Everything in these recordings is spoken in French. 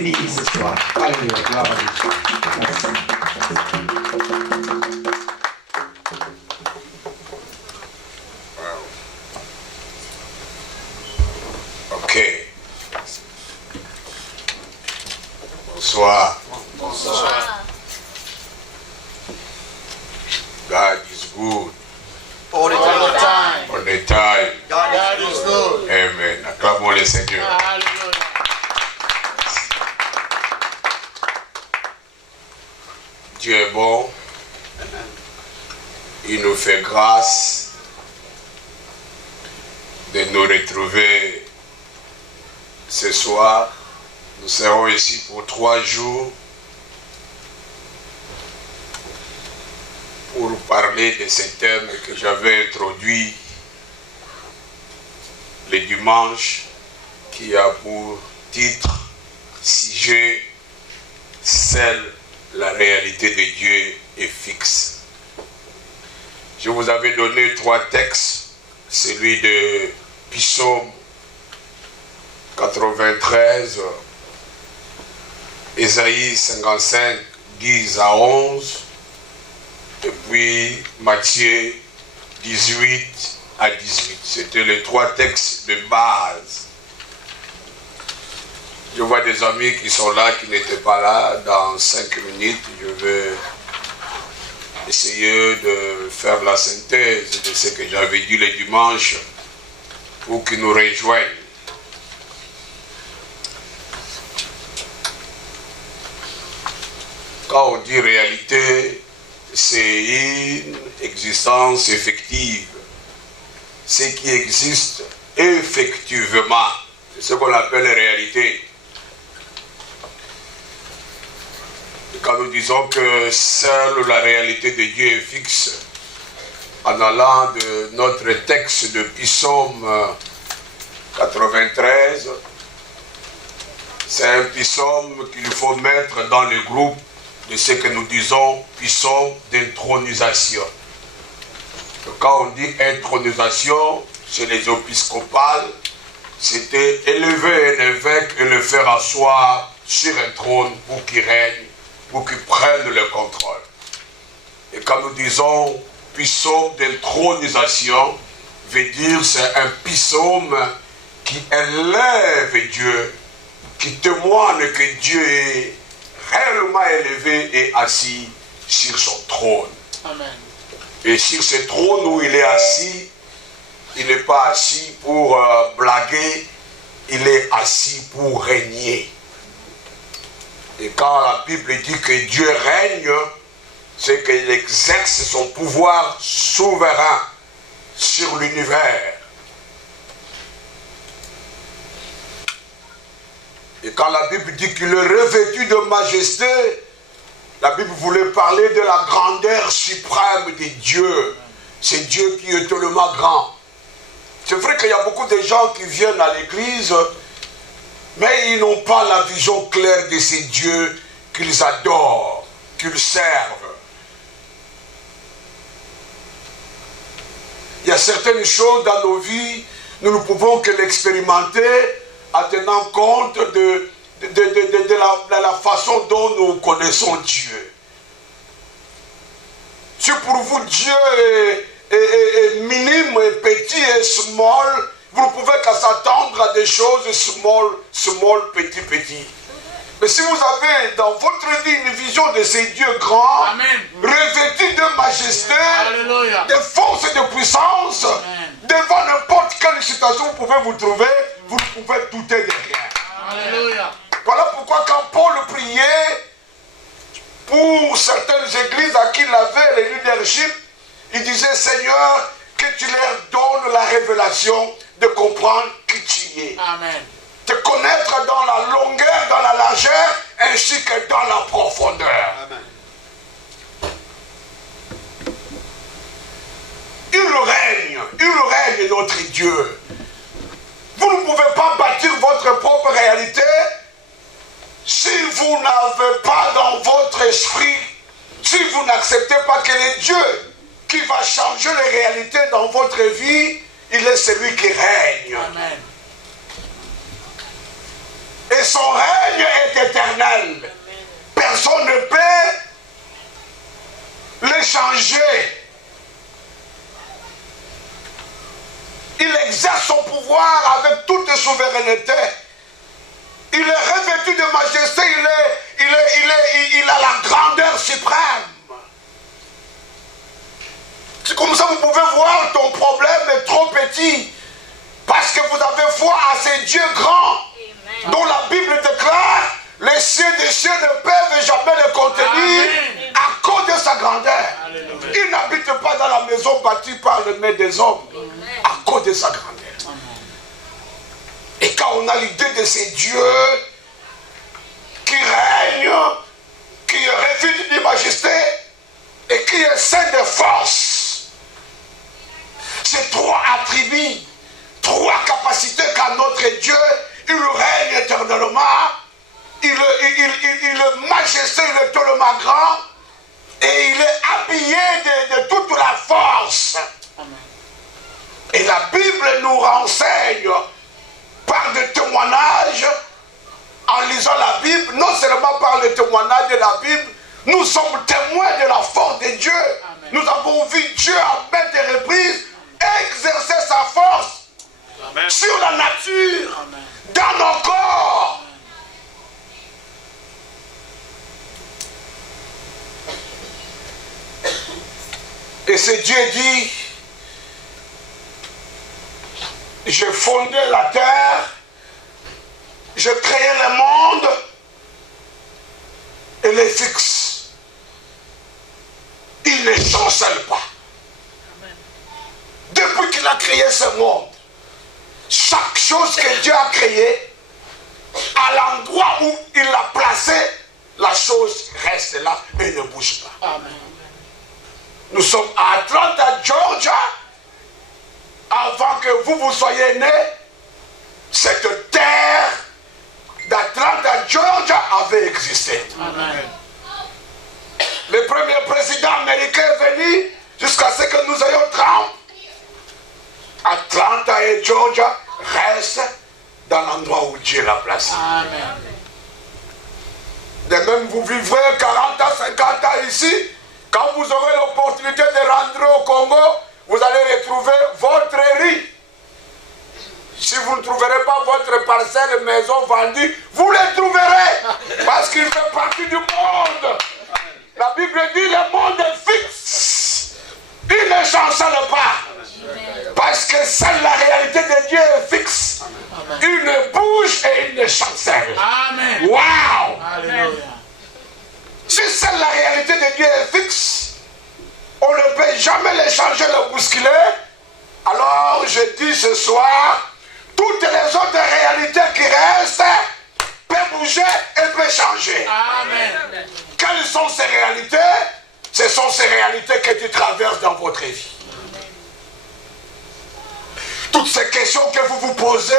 bénisse ce soir. Alléluia, gloire à Dieu. Merci. Ok. Bonsoir. Bonsoir. God is good. All the time. All the time. God is good. Amen. Acclamons le Seigneur. Hallelujah. Dieu est bon. Il nous fait grâce de nous retrouver ce soir. Nous serons ici pour 3 jours pour parler de ce thème que j'avais introduit le dimanche, qui a pour titre sujet seule la réalité de Dieu est fixe. Je vous avais donné 3 textes, celui de Psaume 93, Ésaïe 55, 10 à 11, et puis Matthieu 18 à 18. C'était les 3 textes de base. Je vois des amis qui sont là, qui n'étaient pas là. Dans 5 minutes, je vais essayer de faire la synthèse de ce que j'avais dit le dimanche pour qu'ils nous rejoignent. Quand on dit réalité, c'est une existence effective. Ce qui existe effectivement, c'est ce qu'on appelle la réalité. Et quand nous disons que seule la réalité de Dieu est fixe, en allant de notre texte de Psaume 93, c'est un psaume qu'il faut mettre dans le groupe de ce que nous disons psaume d'intronisation. Quand on dit intronisation, chez les épiscopales, c'était élever un évêque et le faire asseoir sur un trône pour qu'il règne, pour qu'il prenne le contrôle. Et quand nous disons psaume d'intronisation, veut dire c'est un psaume qui élève Dieu, qui témoigne que Dieu est réellement élevé et assis sur son trône. Amen. Et sur ce trône où il est assis, il n'est pas assis pour blaguer, il est assis pour régner. Et quand la Bible dit que Dieu règne, c'est qu'il exerce son pouvoir souverain sur l'univers. Et quand la Bible dit qu'il est revêtu de majesté, la Bible voulait parler de la grandeur suprême de Dieu. C'est Dieu qui est tellement grand. C'est vrai qu'il y a beaucoup de gens qui viennent à l'église, mais ils n'ont pas la vision claire de ces dieux qu'ils adorent, qu'ils servent. Il y a certaines choses dans nos vies, nous ne pouvons que l'expérimenter en tenant compte de la façon dont nous connaissons Dieu. Si pour vous Dieu est minime et petit et small, vous ne pouvez qu'à s'attendre à des choses small, petit. Mais si vous avez dans votre vie une vision de ces dieux grands, revêtus de majesté, Alléluia, de force et de puissance, Amen, devant n'importe quelle situation vous pouvez vous trouver, vous ne pouvez douter de rien. Alléluia. Voilà pourquoi quand Paul priait pour certaines églises à qui il avait le leadership, il disait: Seigneur, que tu leur donnes la révélation de comprendre qui tu es. Amen. Te connaître dans la longueur, dans la largeur, ainsi que dans la profondeur. Amen. Il règne notre Dieu. Vous ne pouvez pas bâtir votre propre réalité si vous n'avez pas dans votre esprit, si vous n'acceptez pas que le Dieu qui va changer les réalités dans votre vie, il est celui qui règne. Amen. Et Et son règne est éternel. Personne ne peut le changer. Il exerce son pouvoir avec toute souveraineté. Il est revêtu de majesté, il a la grandeur suprême. C'est comme ça que vous pouvez voir ton problème est trop petit. Parce que vous avez foi à ces dieux grands, dont la Bible déclare, les cieux des cieux ne peuvent jamais le contenir à cause de sa grandeur. Il n'habite pas dans la maison bâtie par le main des hommes, à cause de sa grandeur. Et quand on a l'idée de ces dieux qui règnent, qui est revêtu de majesté et qui est saint de force, ces trois attributs, trois capacités qu'a notre Dieu, il règne éternellement, il est majesté, il est tellement grand, et il est habillé de toute la force. Et la Bible nous renseigne par des témoignages, en lisant la Bible, non seulement par le témoignage de la Bible, nous sommes témoins de la force de Dieu. Amen. Nous avons vu Dieu à maintes reprises exercer sa force Amen. Sur la nature, Amen. Dans nos corps. Amen. Et c'est Dieu dit, j'ai fondé la terre, j'ai créé le monde et les fixe. Il ne chancelle pas. Amen. Depuis qu'il a créé ce monde, chaque chose que Dieu a créée, à l'endroit où il l'a placé, la chose reste là et ne bouge pas. Amen. Nous sommes à Atlanta, Georgia. Avant que vous soyez nés, cette terre d'Atlanta, Georgia avait existé. Amen. Le premier président américain est venu jusqu'à ce que nous ayons Trump. Atlanta et Georgia restent dans l'endroit où Dieu l'a placé. Amen. De même, vous vivrez 40 ans, 50 ans ici. Quand vous aurez l'opportunité de rentrer au Congo, vous allez retrouver votre riz. Si vous ne trouverez pas votre parcelle, maison vendue, vous les trouverez. Parce qu'il fait partie du monde. La Bible dit le monde est fixe. Il ne chancelle pas. Parce que seule la réalité de Dieu est fixe. Il ne bouge et il ne chancelle. Amen. Wow. Si seule la réalité de Dieu est fixe, on ne peut jamais le changer, le bousculer. Alors je dis ce soir, toutes les autres réalités qui restent peuvent bouger et peuvent changer. Amen. Quelles sont ces réalités? Ce sont ces réalités que tu traverses dans votre vie. Toutes ces questions que vous vous posez,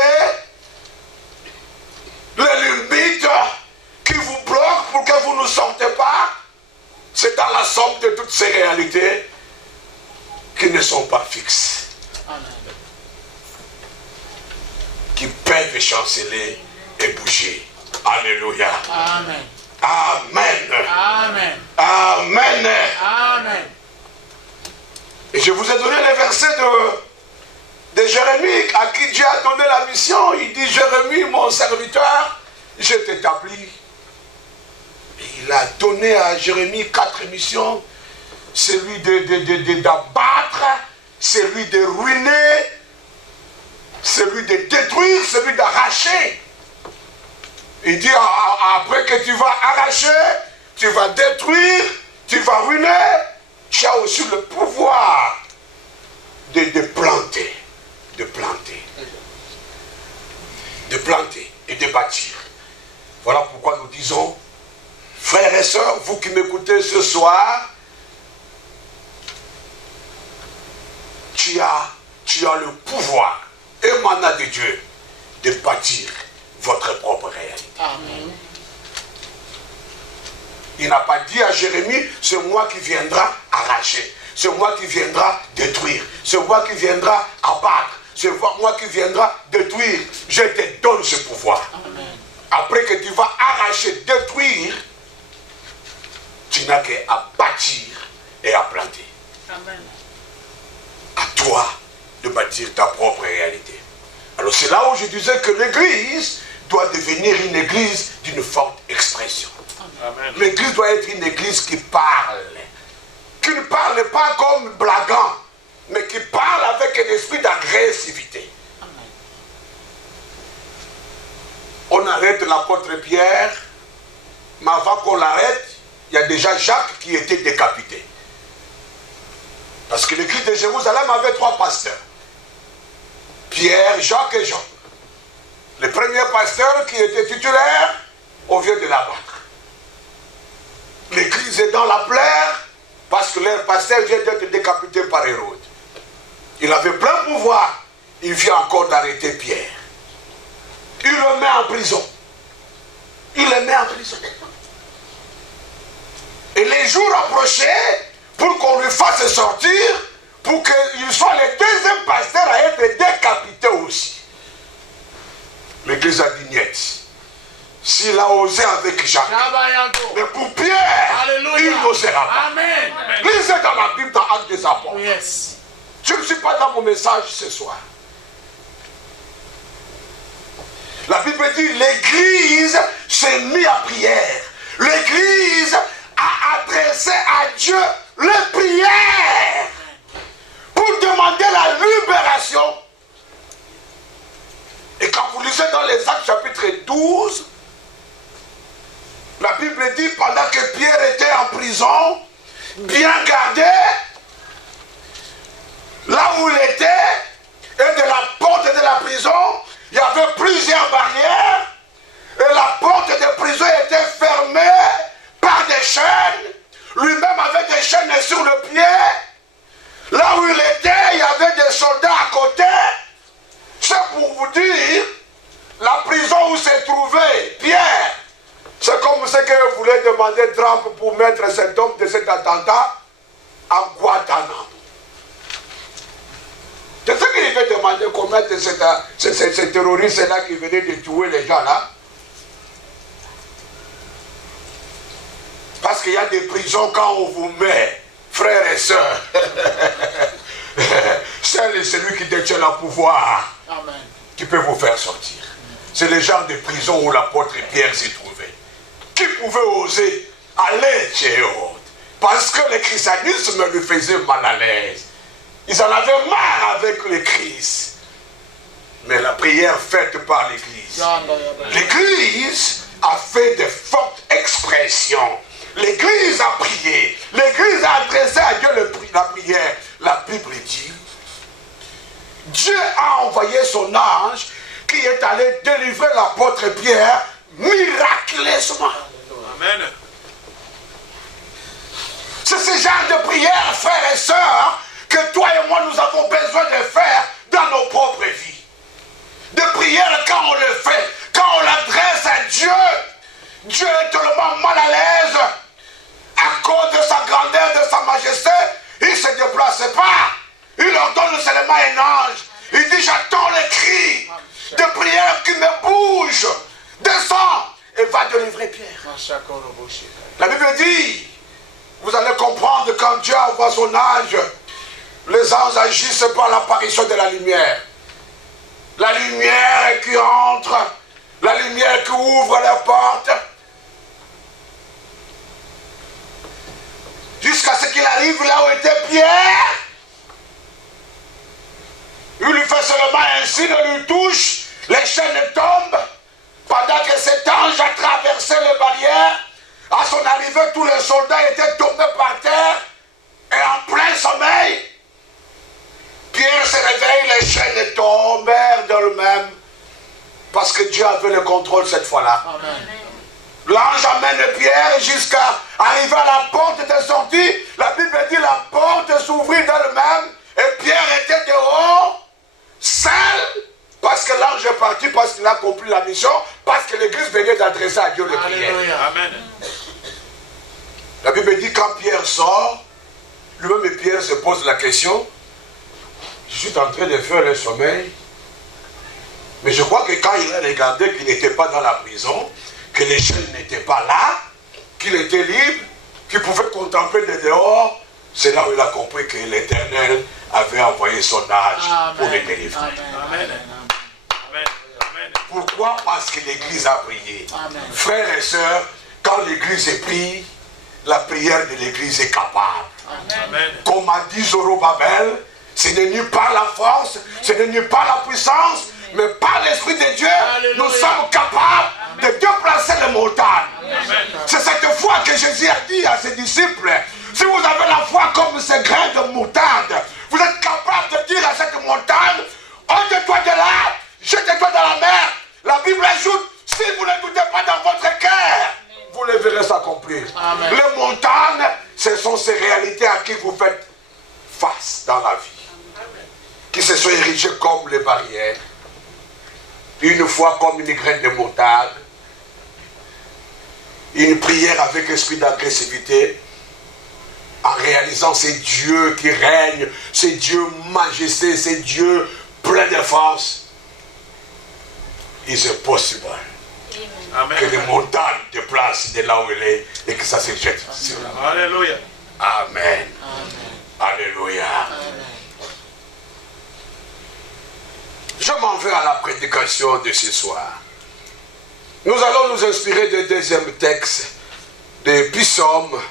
les limites qui vous bloquent pour que vous ne sortez pas, c'est dans la somme de toutes ces réalités qui ne sont pas fixes. Amen. Qui peuvent chanceler et bouger. Alléluia. Amen. Amen. Amen. Amen. Amen. Et je vous ai donné les versets de Jérémie, à qui Dieu a donné la mission. Il dit, Jérémie, mon serviteur, je t'établis. Il a donné à Jérémie 4 missions. Celui d'abattre, celui de ruiner, celui de détruire, celui d'arracher. Il dit, après que tu vas arracher, tu vas détruire, tu vas ruiner, tu as aussi le pouvoir de planter. De planter. De planter et de bâtir. Voilà pourquoi nous disons, frères et sœurs, vous qui m'écoutez ce soir, tu as le pouvoir émanant de Dieu de bâtir votre propre réalité. Amen. Il n'a pas dit à Jérémie, c'est moi qui viendra arracher, c'est moi qui viendra détruire, c'est moi qui viendra abattre, c'est moi qui viendra détruire. Je te donne ce pouvoir. Amen. après que tu vas arracher, détruire, tu n'as qu'à bâtir et à planter. Amen. À toi de bâtir ta propre réalité. Alors c'est là où je disais que l'église doit devenir une église d'une forte expression. L'église doit être une église qui parle. Qui ne parle pas comme blaguant, mais qui parle avec un esprit d'agressivité. On arrête l'apôtre Pierre, mais avant qu'on l'arrête, il y a déjà Jacques qui était décapité. Parce que l'église de Jérusalem avait 3 pasteurs. Pierre, Jacques et Jean. Le premier pasteur qui était titulaire, on vient de l'abattre. L'église est dans la plaie parce que leur pasteur vient d'être décapité par Hérode. Il avait plein pouvoir. Il vient encore d'arrêter Pierre. Il le met en prison. Il le met en prison. Et les jours approchaient pour qu'on lui fasse sortir, pour qu'il soit le deuxième pasteur à être décapité aussi. L'église a dit niet. S'il a osé avec Jacques, mais pour Pierre, Alléluia. il n'osera pas. Amen. Lisez dans la Bible, dans Actes des Apôtres. Yes. Je ne suis pas dans mon message ce soir. La Bible dit, l'église s'est mise à prière. L'église a adressé à Dieu les prières pour demander la libération. Et quand vous lisez dans les Actes chapitre 12, la Bible dit, pendant que Pierre était en prison, bien gardé, là où il était, et de la porte de la prison, il y avait plusieurs barrières, et la porte de prison était fermée par des chaînes. Lui-même avait des chaînes sur le pied. Là où il était, il y avait des soldats à côté. C'est pour vous dire, la prison où s'est trouvé Pierre, c'est comme ce que voulait demander Trump pour mettre cet homme de cet attentat à Guantanamo. C'est ce qu'il veut demander qu'on mette ce terroriste-là qui venait de tuer les gens là. Parce qu'il y a des prisons quand on vous met, frères et sœurs. C'est celui qui détient le pouvoir. Amen. Qui peut vous faire sortir. C'est le genre de prison où l'apôtre Pierre s'est trouvé. Qui pouvait oser aller chez Hérode? Parce que le christianisme lui faisait mal à l'aise. Ils en avaient marre avec le Christ. Mais la prière faite par l'Église. L'Église a fait de fortes expressions. L'Église a prié. L'Église a adressé à Dieu la prière. La Bible dit, Dieu a envoyé son ange qui est allé délivrer l'apôtre Pierre miraculeusement. Amen. C'est ce genre de prière, frères et sœurs, que toi et moi nous avons besoin de faire dans nos propres vies. De prière quand on le fait, quand on l'adresse à Dieu, Dieu est tellement mal à l'aise à cause de sa grandeur, de sa majesté, il ne se déplace pas. Il ordonne seulement un ange. Il dit, j'attends les cris de prière qui me bougent. Descends et va délivrer Pierre. La Bible dit, vous allez comprendre quand Dieu envoie son ange, les anges agissent par l'apparition de la lumière. La lumière qui entre, la lumière qui ouvre la porte, jusqu'à ce qu'il arrive là où était Pierre. Il lui fait seulement un signe, lui touche, les chaînes tombent. Pendant que cet ange a traversé les barrières, à son arrivée, tous les soldats étaient tombés par terre et en plein sommeil. Pierre se réveille, les chaînes tombèrent d'elles-mêmes parce que Dieu avait le contrôle cette fois-là. L'ange amène Pierre jusqu'à arriver à la porte de sortie. La Bible dit la porte s'ouvrit d'elle-même et Pierre était dehors, seul, parce que l'ange est parti, parce qu'il a accompli la mission, parce que l'église venait d'adresser à Dieu les prières. Amen. La Bible dit quand Pierre sort, lui-même Pierre se pose la question, je suis en train de faire le sommeil, Mais je crois que quand il a regardé qu'il n'était pas dans la prison, que les chaînes n'étaient pas là, qu'il était libre, qu'il pouvait contempler de dehors, c'est là où il a compris que l'Éternel avait envoyé son âge pour le délivrer. Amen. Pourquoi? Parce que l'Église a prié. Amen. Frères et sœurs, quand l'Église prie, la prière de l'Église est capable. Amen. Comme a dit Zorobabel, ce n'est ni par la force, ce n'est ni par la puissance, mais par l'Esprit de Dieu, nous sommes capables de déplacer les montagnes. C'est cette foi que Jésus a dit à ses disciples. Si vous avez la foi comme ces grains de moutarde, vous êtes capable de dire à cette montagne, ôte-toi de là, jette-toi dans la mer. La Bible ajoute, si vous ne doutez pas dans votre cœur, vous le verrez s'accomplir. Les montagnes, ce sont ces réalités à qui vous faites face dans la vie, qui se sont érigées comme les barrières. Une fois comme une graine de moutarde, une prière avec esprit d'agressivité, en réalisant c'est Dieu qui règne, c'est Dieu majesté, c'est Dieu plein de force. Is it possible que les montagnes déplacent de là où elle est et que ça se jette sur la. Alléluia. Amen. Alléluia. Je m'en vais à la prédication de ce soir. Nous allons nous inspirer du deuxième texte de Psaume,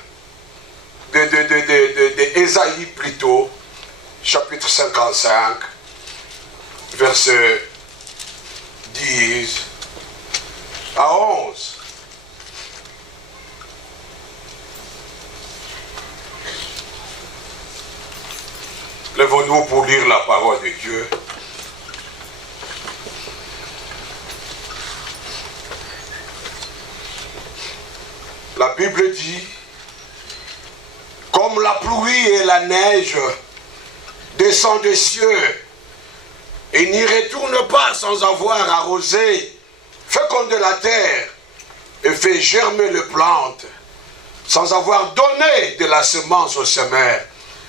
de Ésaïe plutôt, chapitre 55, verset 10 à 11. Lèvons-nous pour lire la parole de Dieu. La Bible dit, comme la pluie et la neige descendent des cieux et n'y retournent pas sans avoir arrosé, féconde la terre et fait germer les plantes, sans avoir donné de la semence au semeur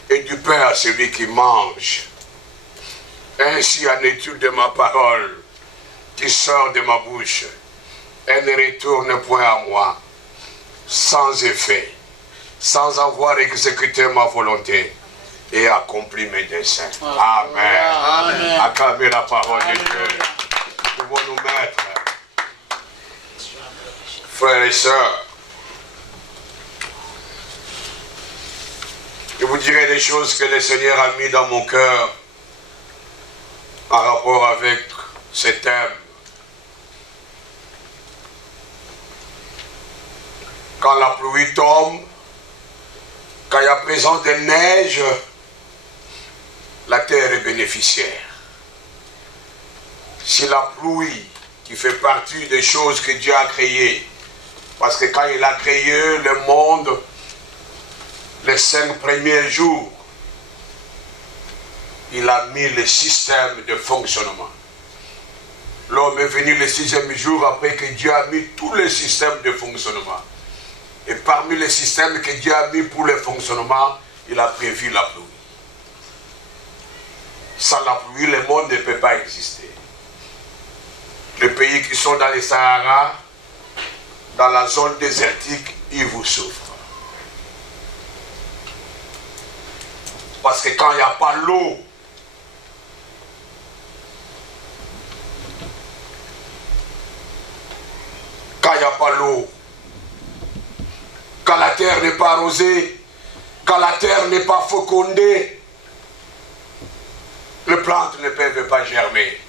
et du pain à celui qui mange. Ainsi en est-il de ma parole qui sort de ma bouche. Elle ne retourne point à moi, sans effet, sans avoir exécuté ma volonté et accompli mes desseins. Amen. Acclamez la parole de Dieu. Nous pouvons nous mettre. Frères et sœurs, je vous dirai des choses que le Seigneur a mis dans mon cœur en rapport avec ce thème. Quand la pluie tombe, quand il y a présence de neige, la terre est bénéficiaire. Si la pluie, qui fait partie des choses que Dieu a créées, parce que quand il a créé le monde, les 5 premiers jours, il a mis le système de fonctionnement. L'homme est venu le 6e jour après que Dieu a mis tous les systèmes de fonctionnement. Et parmi les systèmes que Dieu a mis pour le fonctionnement, il a prévu la pluie. Sans la pluie, le monde ne peut pas exister. Les pays qui sont dans les Sahara, dans la zone désertique, ils vous souffrent. Parce que quand il n'y a pas l'eau, quand la terre n'est pas arrosée, quand la terre n'est pas fécondée, les plantes ne peuvent pas germer.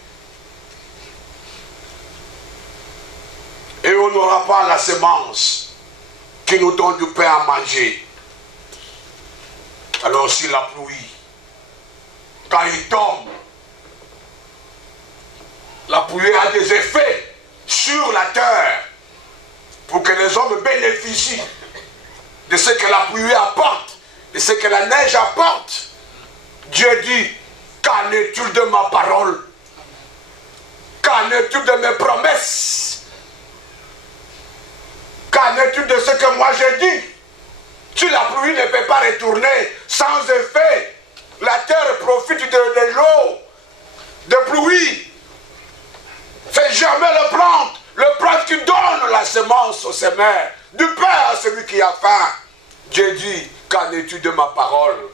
Et on n'aura pas la semence qui nous donne du pain à manger. Alors si la pluie, quand il tombe, la pluie a des effets sur la terre pour que les hommes bénéficient de ce que la pluie apporte, de ce que la neige apporte. Dieu dit, qu'en est-il de ma parole? Qu'en est-il de mes promesses? Qu'en est-il de ce que moi j'ai dit? Si la pluie ne peut pas retourner sans effet, la terre profite de l'eau, de pluie. fait germer le plante qui donne la semence au semeur, du pain à celui qui a faim. Dieu dit, qu'en es-tu de ma parole?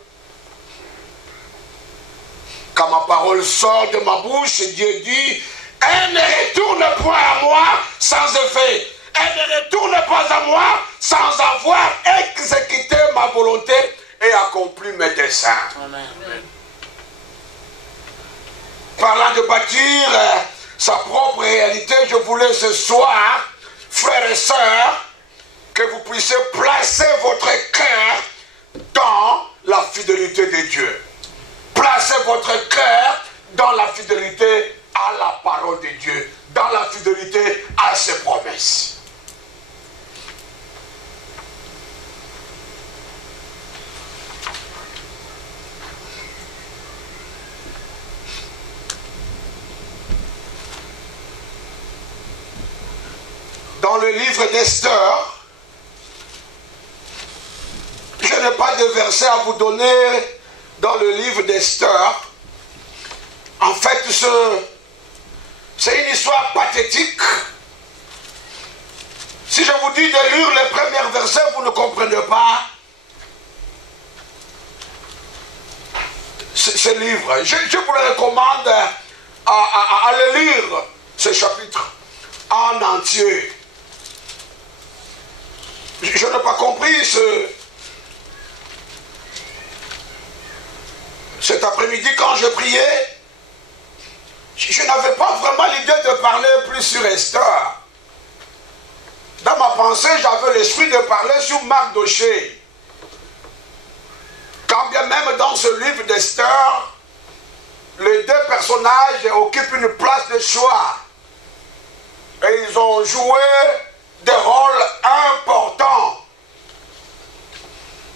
Quand ma parole sort de ma bouche, Dieu dit, elle ne retourne point à moi sans effet. Elle ne retourne pas à moi sans avoir exécuté ma volonté et accompli mes desseins. Amen. Parlant de bâtir sa propre réalité, je voulais ce soir, frères et sœurs, que vous puissiez placer votre cœur dans la fidélité de Dieu. Placez votre cœur dans la fidélité à la parole de Dieu, dans la fidélité à ses promesses. Dans le livre d'Esther, je n'ai pas de verset à vous donner dans le livre d'Esther. En fait, c'est une histoire pathétique. Si je vous dis de lire les premiers versets, vous ne comprenez pas ce livre. Je vous le recommande à le lire, ce chapitre, en entier. Je n'ai pas compris cet après-midi quand je priais. Je n'avais pas vraiment l'idée de parler plus sur Esther. Dans ma pensée, j'avais l'esprit de parler sur Mardoché. Quand bien même dans ce livre d'Esther, les deux personnages occupent une place de choix. Et ils ont joué des rôles importants.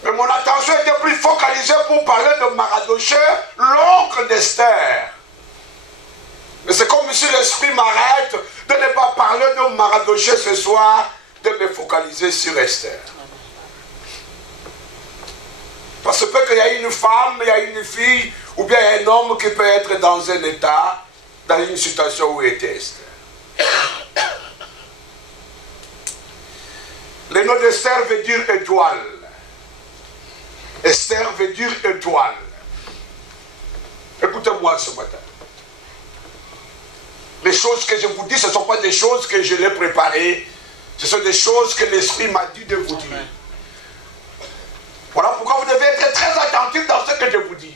Mais mon attention était plus focalisée pour parler de Mardoché, l'oncle d'Esther. Mais c'est comme si l'esprit m'arrête de ne pas parler de Mardoché ce soir, de me focaliser sur Esther. Parce que qu'il y a une femme, il y a une fille, ou bien un homme qui peut être dans un état, dans une situation où était Esther. Le nom d'Esther veut dire étoile. Esther veut dire étoile. Écoutez-moi ce matin. Les choses que je vous dis, ce ne sont pas des choses que je l'ai préparées. Ce sont des choses que l'Esprit m'a dit de vous dire. Voilà pourquoi vous devez être très attentifs dans ce que je vous dis.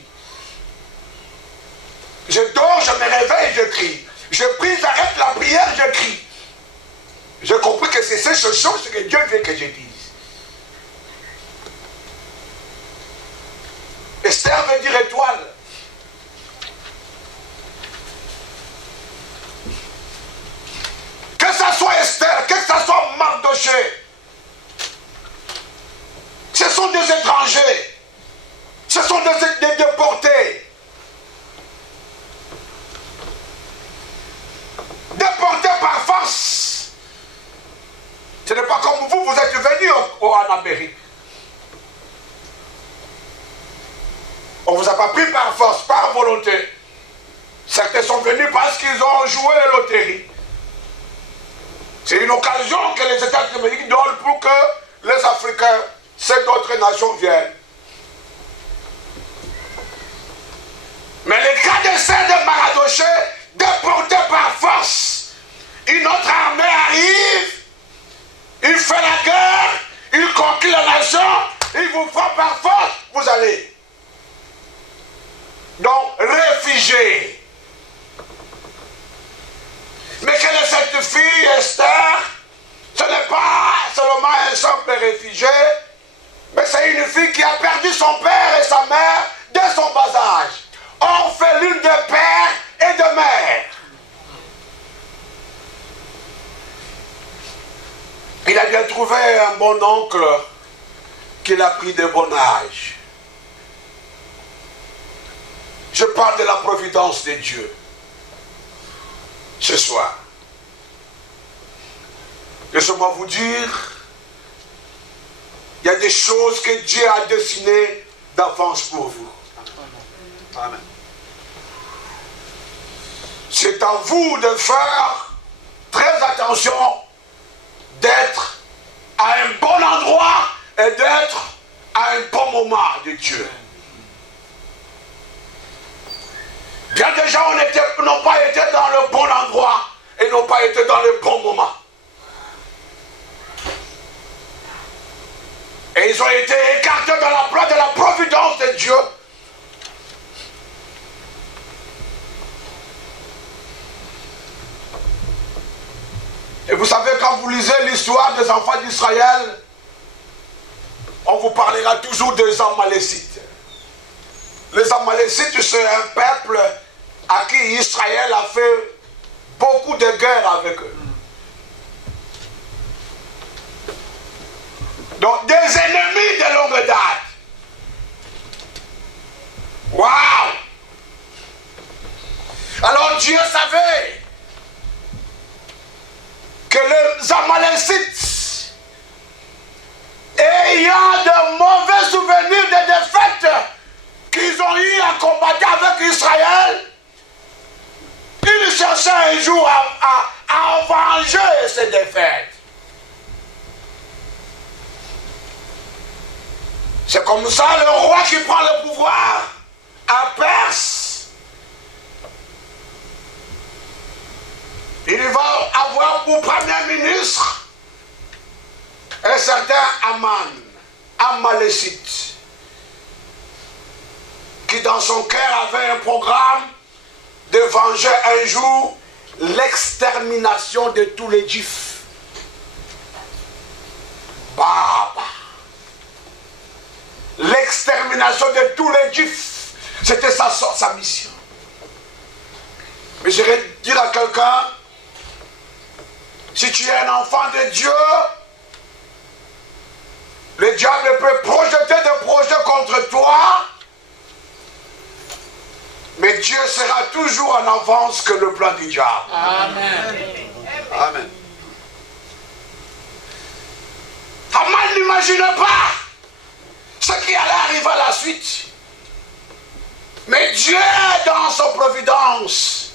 Je dors, je me réveille, je crie. Je prie, j'arrête la prière, je crie. J'ai compris que c'est ces choses que Dieu veut que je dise. Esther veut dire étoile. Que ça soit Esther, que ça soit Mardoché, ce sont des étrangers, ce sont des déportés. Déportés par force. Ce n'est pas comme vous êtes venus en Amérique. On ne vous a pas pris par force, par volonté. Certains sont venus parce qu'ils ont joué la loterie. C'est une occasion que les États-Unis donnent pour que les Africains, ces d'autres nations viennent. Mais le cas de celle de Mardoché, déporté par force, une autre armée arrive, il fait la guerre, il conquiert la nation, il vous prend par force, vous allez. Donc, réfugiés. Mais quelle est cette fille, Esther? Ce n'est pas seulement un simple réfugié, mais c'est une fille qui a perdu son père et sa mère dès son bas âge. Orpheline de père et de mère. Il a bien trouvé un bon oncle qu'il a pris de bon âge. Je parle de la providence de Dieu. Ce soir. Laissez-moi vous dire, il y a des choses que Dieu a dessinées d'avance pour vous. Amen. C'est à vous de faire très attention d'être à un bon endroit et d'être à un bon moment de Dieu. Bien des gens n'ont pas été dans le bon endroit et n'ont pas été dans le bon moment. Et ils ont été écartés de la place de la providence de Dieu. Et vous savez, quand vous lisez l'histoire des enfants d'Israël, on vous parlera toujours des Amalécites. Les Amalécites, c'est un peuple à qui Israël a fait beaucoup de guerres avec eux. Donc des ennemis de longue date. Waouh! Alors Dieu savait que les Amalécites, ayant de mauvais souvenirs des défaites qu'ils ont eu à combattre avec Israël, ils cherchaient un jour à venger ces défaites. C'est comme ça le roi qui prend le pouvoir à Perse. Il va avoir pour premier ministre un certain Aman, Amalécite, qui dans son cœur avait un programme de venger un jour l'extermination de tous les Juifs. Baba. L'extermination de tous les Juifs. C'était sa mission. Mais je vais dire à quelqu'un, si tu es un enfant de Dieu, le diable peut projeter des projets contre toi, mais Dieu sera toujours en avance que le plan du diable. Amen. Amen. Aman n'imaginait pas ce qui allait arriver à la suite. Mais Dieu, dans son providence,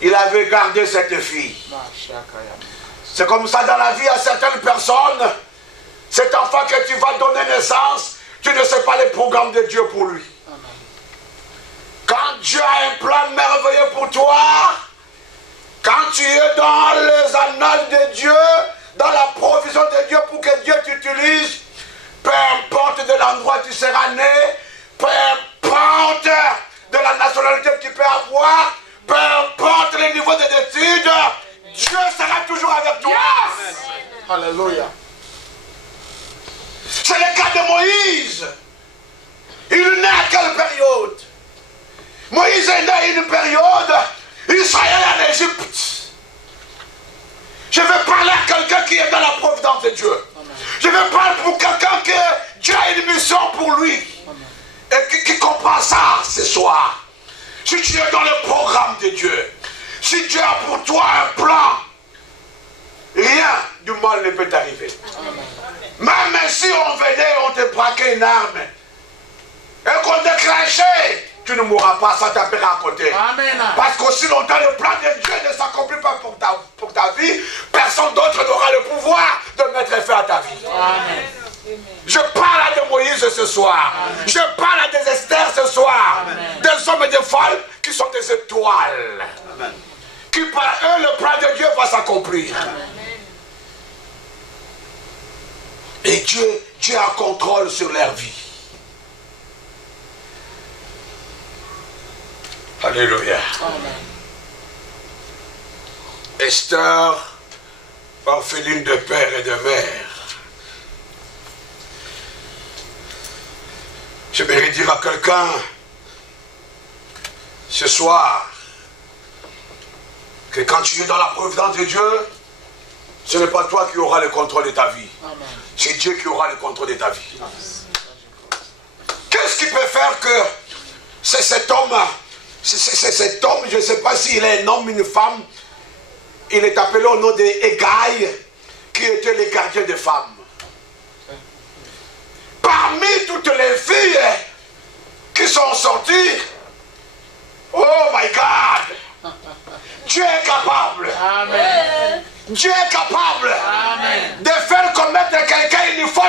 il avait gardé cette fille. C'est comme ça dans la vie à certaines personnes. Cet enfant que tu vas donner naissance, tu ne sais pas les programmes de Dieu pour lui. Quand Dieu a un plan merveilleux pour toi, quand tu es dans les annales de Dieu, dans la provision de Dieu pour que Dieu t'utilise, peu importe de l'endroit où tu seras né, peu importe de la nationalité que tu peux avoir, peu importe le niveau d'études, Dieu sera toujours avec toi. Yes. Alléluia. C'est le cas de Moïse. Il naît à quelle période? Moïse est né à une période, Israël en Égypte. Je vais parler à quelqu'un qui est dans la providence de Dieu. Amen. Je vais parler pour quelqu'un que Dieu a une mission pour lui. Amen. Et qui comprend ça ce soir. Si tu es dans le programme de Dieu, si Dieu a pour toi un plan, rien du mal ne peut t'arriver. Même si on venait, on te braquait une arme et qu'on déclenchait, tu ne mourras pas, ça t'appellera à côté. Amen. Parce qu'aussi longtemps le plan de Dieu ne s'accomplit pas pour ta vie, personne d'autre n'aura le pouvoir de mettre fin à ta vie. Amen. Je parle de Moïse ce soir. Amen. Je parle des Esther ce soir. Amen. Des hommes et des femmes qui sont des étoiles. Amen. Qui par eux le plan de Dieu va s'accomplir. Et Dieu a contrôle sur leur vie. Alléluia. Amen. Esther, orpheline de père et de mère. J'aimerais dire à quelqu'un ce soir que quand tu es dans la providence de Dieu, ce n'est pas toi qui auras le contrôle de ta vie. C'est Dieu qui aura le contrôle de ta vie. Qu'est-ce qui peut faire que cet homme, je ne sais pas s'il est un homme ou une femme, il est appelé au nom d'Égaï, qui était le gardien des femmes. Parmi toutes les filles qui sont sorties, oh my God, Dieu est capable Amen. Dieu est capable Amen. de faire commettre quelqu'un une faute.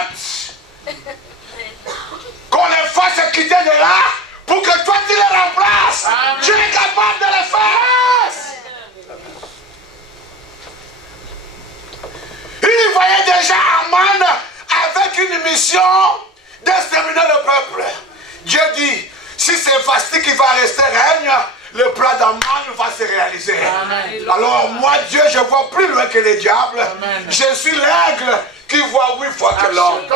Qu'on les fasse quitter de là pour que toi tu les remplaces. Amen. Dieu est capable de le faire. Il voyait déjà Aman avec une mission d'exterminer le peuple. Dieu dit, si c'est Vasti qui va rester règne, le plan d'Aman va se réaliser. Amen. Alors moi, Dieu, je vois plus loin que les diables. Amen. Je suis l'aigle qui voit 8 fois que l'homme.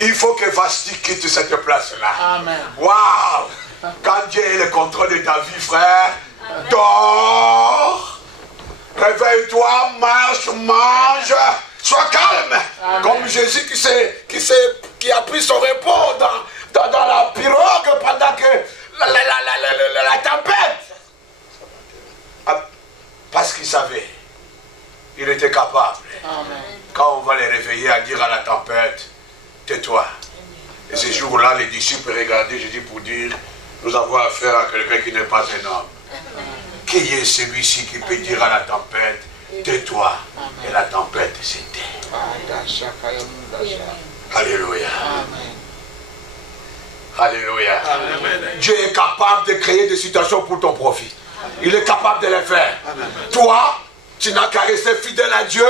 Il faut que Vasti quitte cette place-là. Amen. Waouh! Quand Dieu a le contrôle de ta vie, frère, dors, réveille-toi, marche, mange, sois calme. Amen. Comme Jésus qui a pris son repos dans la pirogue pendant que la tempête. Parce qu'il savait, il était capable. Amen. Quand on va les réveiller à dire à la tempête, tais-toi. Et ce jour-là, les disciples regardaient Jésus pour dire, nous avons affaire à quelqu'un qui n'est pas un homme. Qui est celui-ci qui peut dire à la tempête, tais-toi, et la tempête s'était. Alléluia. Alléluia. Dieu est capable de créer des situations pour ton profit. Il est capable de les faire. Toi, tu n'as qu'à rester fidèle à Dieu.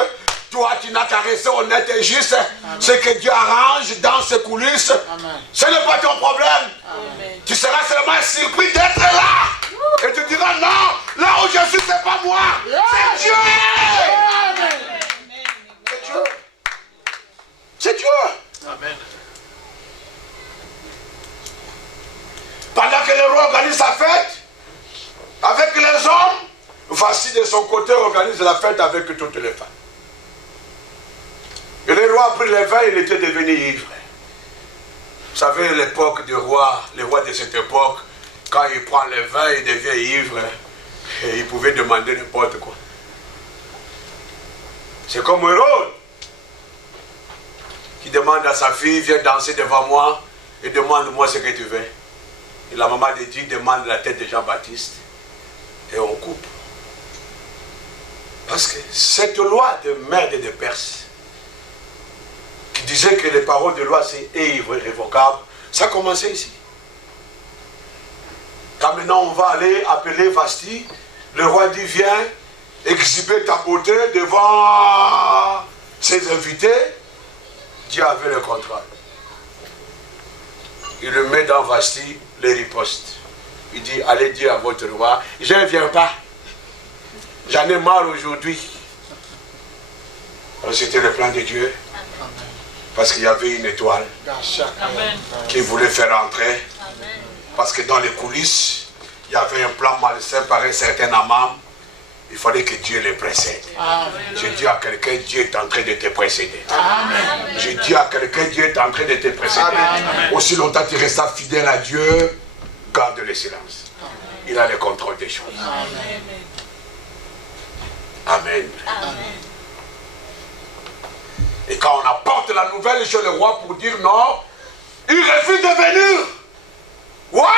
Toi, tu n'as qu'à rester honnête et juste. Ce que Dieu arrange dans ses coulisses, ce n'est pas ton problème. Amen. Tu seras seulement surpris d'être là. Et tu diras non, là où je suis, ce n'est pas moi. C'est Dieu. C'est Dieu. C'est Dieu. Amen. Pendant que le roi organise sa fête avec les hommes, Vasti de son côté organise la fête avec toutes les femmes. Et le roi a pris le vin, il était devenu ivre. Vous savez, l'époque du roi, le roi de cette époque, quand il prend le vin, il devient ivre. Et il pouvait demander n'importe quoi. C'est comme Hérode qui demande à sa fille, viens danser devant moi et demande-moi ce que tu veux. Et la maman de Dieu demande la tête de Jean-Baptiste. Et on coupe. Parce que cette loi de Mède et de Perse, qui disait que les paroles de loi c'est irrévocable, ça a commencé ici. Quand maintenant on va aller appeler Vasti, le roi dit viens exhiber ta beauté devant ses invités. Dieu avait le contrôle. Il le met dans Vasti, les ripostes. Il dit allez dire à votre roi, je ne viens pas. J'en ai marre aujourd'hui. C'était le plan de Dieu. Parce qu'il y avait une étoile qui voulait faire entrer. Parce que dans les coulisses, il y avait un plan malsain par un certain Aman. Il fallait que Dieu les précède. Je dis à quelqu'un, Dieu est en train de te précéder. Amen. Je dis à quelqu'un, Dieu est en train de te précéder. Aussi longtemps tu restes fidèle à Dieu, garde le silence. Il a le contrôle des choses. Amen. Et quand on apporte la nouvelle chez le roi pour dire non, il refuse de venir. Waouh!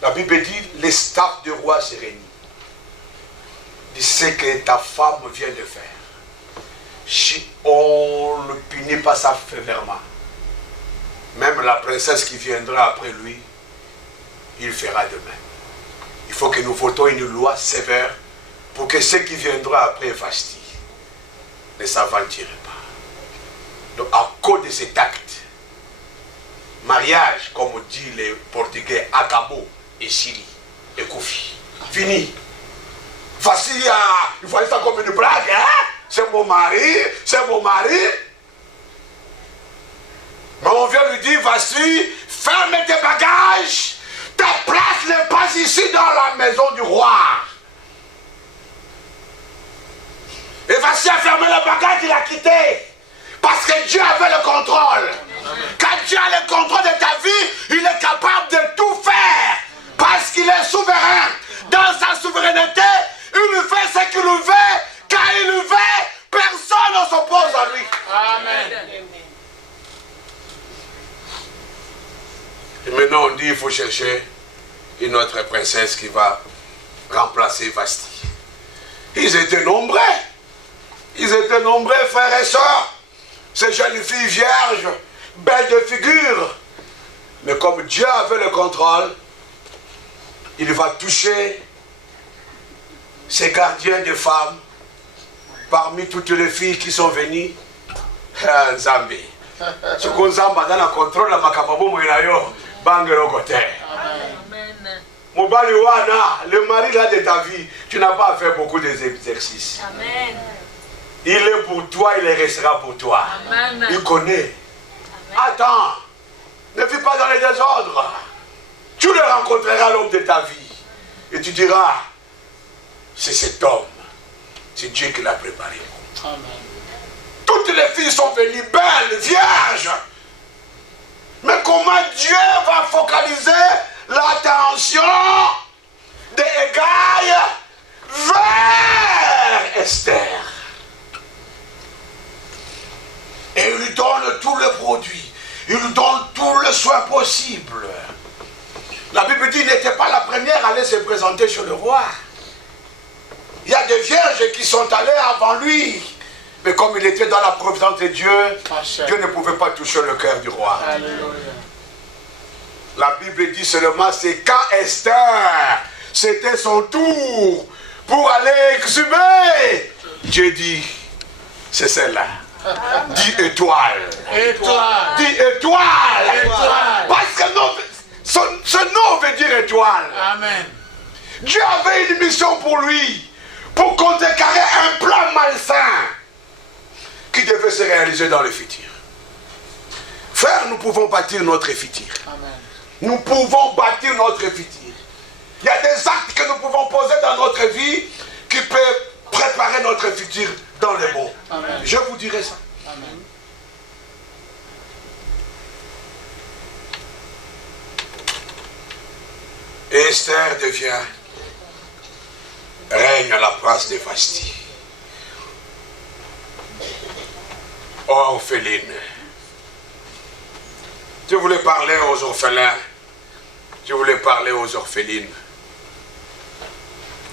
La Bible dit, les staffs du roi se réunissent. Dit ce que ta femme vient de faire. Si on ne punit pas ça sévèrement, même la princesse qui viendra après lui, il fera de même. Il faut que nous votons une loi sévère pour que ceux qui viendront après Vasti ne s'aventurent pas. Donc à cause de cet acte, mariage, comme dit les Portugais, acabou et Chili et Kofi, fini. Vasti, il voyait ça comme une blague, hein? C'est mon mari, c'est mon mari. Mais on vient lui dire, Vasti, ferme tes bagages. Ta place n'est pas ici dans la maison du roi. Et Vasti a fermé le bagage, il a quitté. Parce que Dieu avait le contrôle. Quand Dieu a le contrôle de ta vie, il est capable de tout faire. Parce qu'il est souverain. Dans sa souveraineté, il fait ce qu'il veut. Quand il veut, personne ne s'oppose à lui. Amen. Et maintenant on dit qu'il faut chercher une autre princesse qui va remplacer Vasti. Ils étaient nombreux. Ils étaient nombreux, frères et sœurs. Ces jeunes filles vierges, belles de figure. Mais comme Dieu avait le contrôle, il va toucher ces gardiens de femmes parmi toutes les filles qui sont venues. Nzambi. Ce qu'on zamba dans le contrôle, la makababo moinayo, bangero côté. Mobali wana, le mari là de ta vie, tu n'as pas fait beaucoup d'exercices. Amen. Il est pour toi, il restera pour toi. Amen. Il connaît. Amen. Attends, ne vis pas dans les désordres. Tu le rencontreras l'homme de ta vie. Et tu diras, c'est cet homme. C'est Dieu qui l'a préparé. Amen. Toutes les filles sont venues belles, vierges. Mais comment Dieu va focaliser l'attention de Hégaï vers Esther? Et il lui donne tout le produit. Il lui donne tout le soin possible. La Bible dit qu'il n'était pas la première à aller se présenter chez le roi. Il y a des vierges qui sont allées avant lui. Mais comme il était dans la providence de Dieu, Dieu ne pouvait pas toucher le cœur du roi. Alléluia. La Bible dit seulement, c'est quand Esther, c'était son tour pour aller exhumer. Dieu dit, c'est celle-là. Dis étoile. Étoile. Dis étoile. Étoile. Parce que ce nom veut dire étoile. Amen. Dieu avait une mission pour lui, pour contrecarrer un plan malsain qui devait se réaliser dans le futur. Frère, nous pouvons bâtir notre futur. Amen. Nous pouvons bâtir notre futur. Il y a des actes que nous pouvons poser dans notre vie qui peuvent préparer notre futur dans le bon. Amen. Je vous dirai ça. Amen. Et Esther devient règne à la place de Vasti. Orpheline. Je voulais parler aux orphelins. Je voulais parler aux orphelines.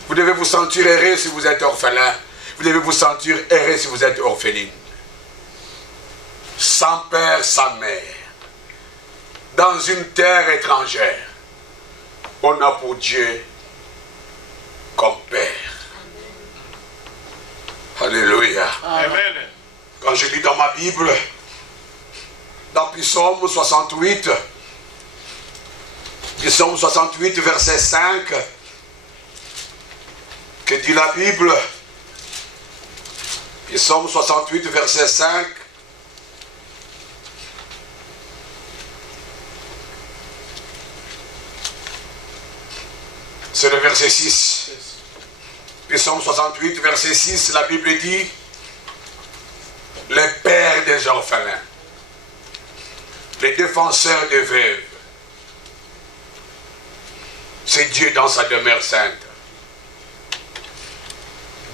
Vous devez vous sentir heureux si vous êtes orphelin. Vous devez vous sentir heureux si vous êtes orpheline. Sans père, sans mère. Dans une terre étrangère. On a pour Dieu comme Père. Alléluia. Amen. Quand je lis dans ma Bible, dans Psaume 68, Psaume 68, verset 5, que dit la Bible? Psaume 68, verset 5. C'est le verset 6. Psaume 68, verset 6, la Bible dit, les pères des orphelins, les défenseurs des veuves, c'est Dieu dans sa demeure sainte.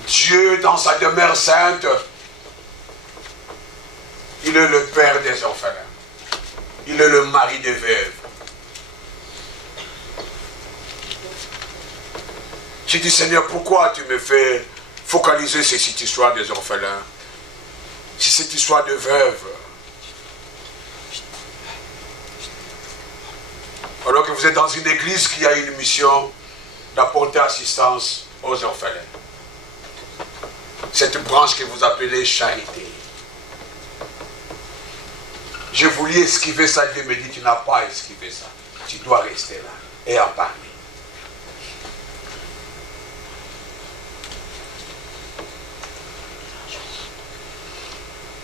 Dieu dans sa demeure sainte, il est le père des orphelins. Il est le mari des veuves. J'ai dit, Seigneur, pourquoi tu me fais focaliser sur cette histoire des orphelins, sur cette histoire de veuves? Alors que vous êtes dans une église qui a une mission d'apporter assistance aux orphelins. Cette branche que vous appelez charité. Je voulais esquiver ça, Dieu me dit, tu n'as pas esquivé ça. Tu dois rester là et en parler.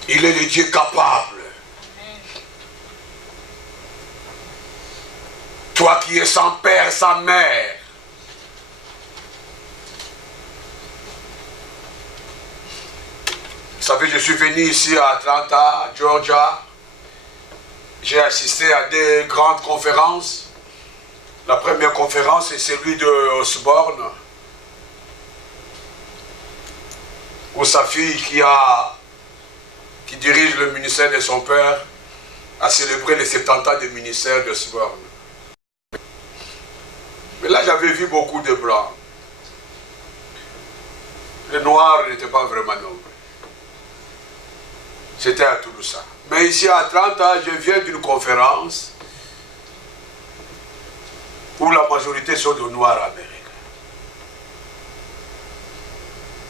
Il est le Dieu capable. Toi qui es sans père, sans mère. Vous savez, je suis venu ici à Atlanta, Georgia. J'ai assisté à des grandes conférences. La première conférence est celle de Osborne, où sa fille qui dirige le ministère de son père a célébré les 70 ans du ministère d'Osborne. Mais là, j'avais vu beaucoup de blancs. les Noirs n'étaient pas vraiment nombreux. C'était à Toulouse. Mais ici, à 30 ans, je viens d'une conférence où la majorité sont de Noirs américains.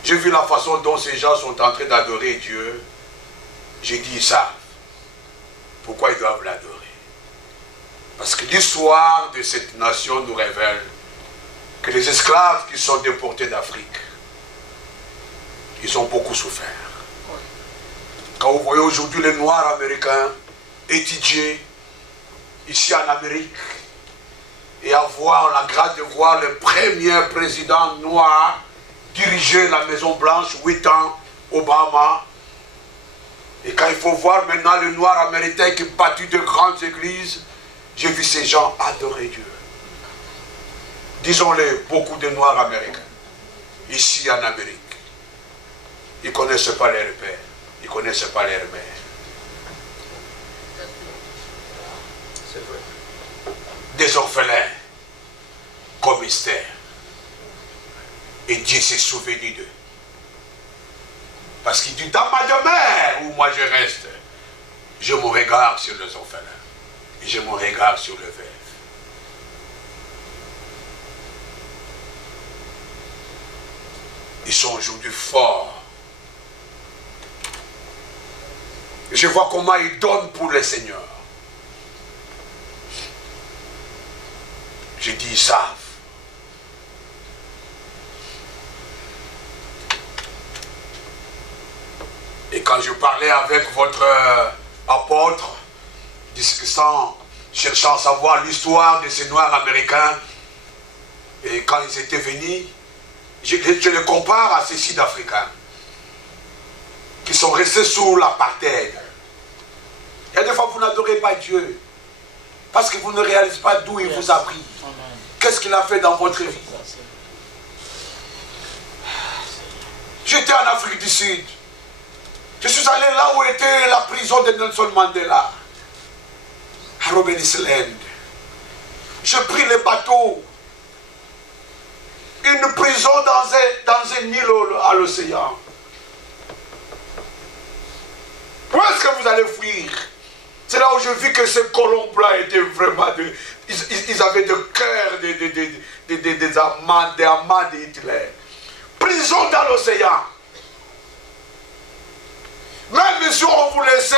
J'ai vu la façon dont ces gens sont en train d'adorer Dieu. J'ai dit, ils savent pourquoi ils doivent l'adorer. Parce que l'histoire de cette nation nous révèle que les esclaves qui sont déportés d'Afrique, ils ont beaucoup souffert. Quand vous voyez aujourd'hui les Noirs américains étudier ici en Amérique et avoir la grâce de voir le premier président noir diriger la Maison Blanche 8 ans, Obama, et quand il faut voir maintenant les Noirs américains qui bâtissent de grandes églises, j'ai vu ces gens adorer Dieu. Disons-le, beaucoup de Noirs américains, ici en Amérique, ils ne connaissent pas leur père, ils ne connaissent pas leur mère. C'est vrai. Des orphelins, comme Esther. Et Dieu s'est souvenu d'eux. Parce qu'il dit, dans ma demeure où moi je reste, je me regarde sur les orphelins. Et je me regarde sur le veuve. Ils sont aujourd'hui forts. Et je vois comment ils donnent pour le Seigneur. J'ai dit, ils savent. Et quand je parlais avec votre apôtre, discutant, cherchant à savoir l'histoire de ces Noirs américains, et quand ils étaient venus, je les compare à ces Sud-Africains qui sont restés sous l'apartheid. Il y a des fois vous n'adorez pas Dieu parce que vous ne réalisez pas d'où il vous a pris. Qu'est-ce qu'il a fait dans votre vie? J'étais en Afrique du Sud. Je suis allé là où était la prison de Nelson Mandela, à Robben Island. J'ai pris le bateau. Une prison dans un île à l'océan. Où est-ce que vous allez fuir? C'est là où je vis que ces colons-là étaient vraiment... Ils avaient de cœur des amants de Hitler. Prison dans l'océan. Même si on vous laissait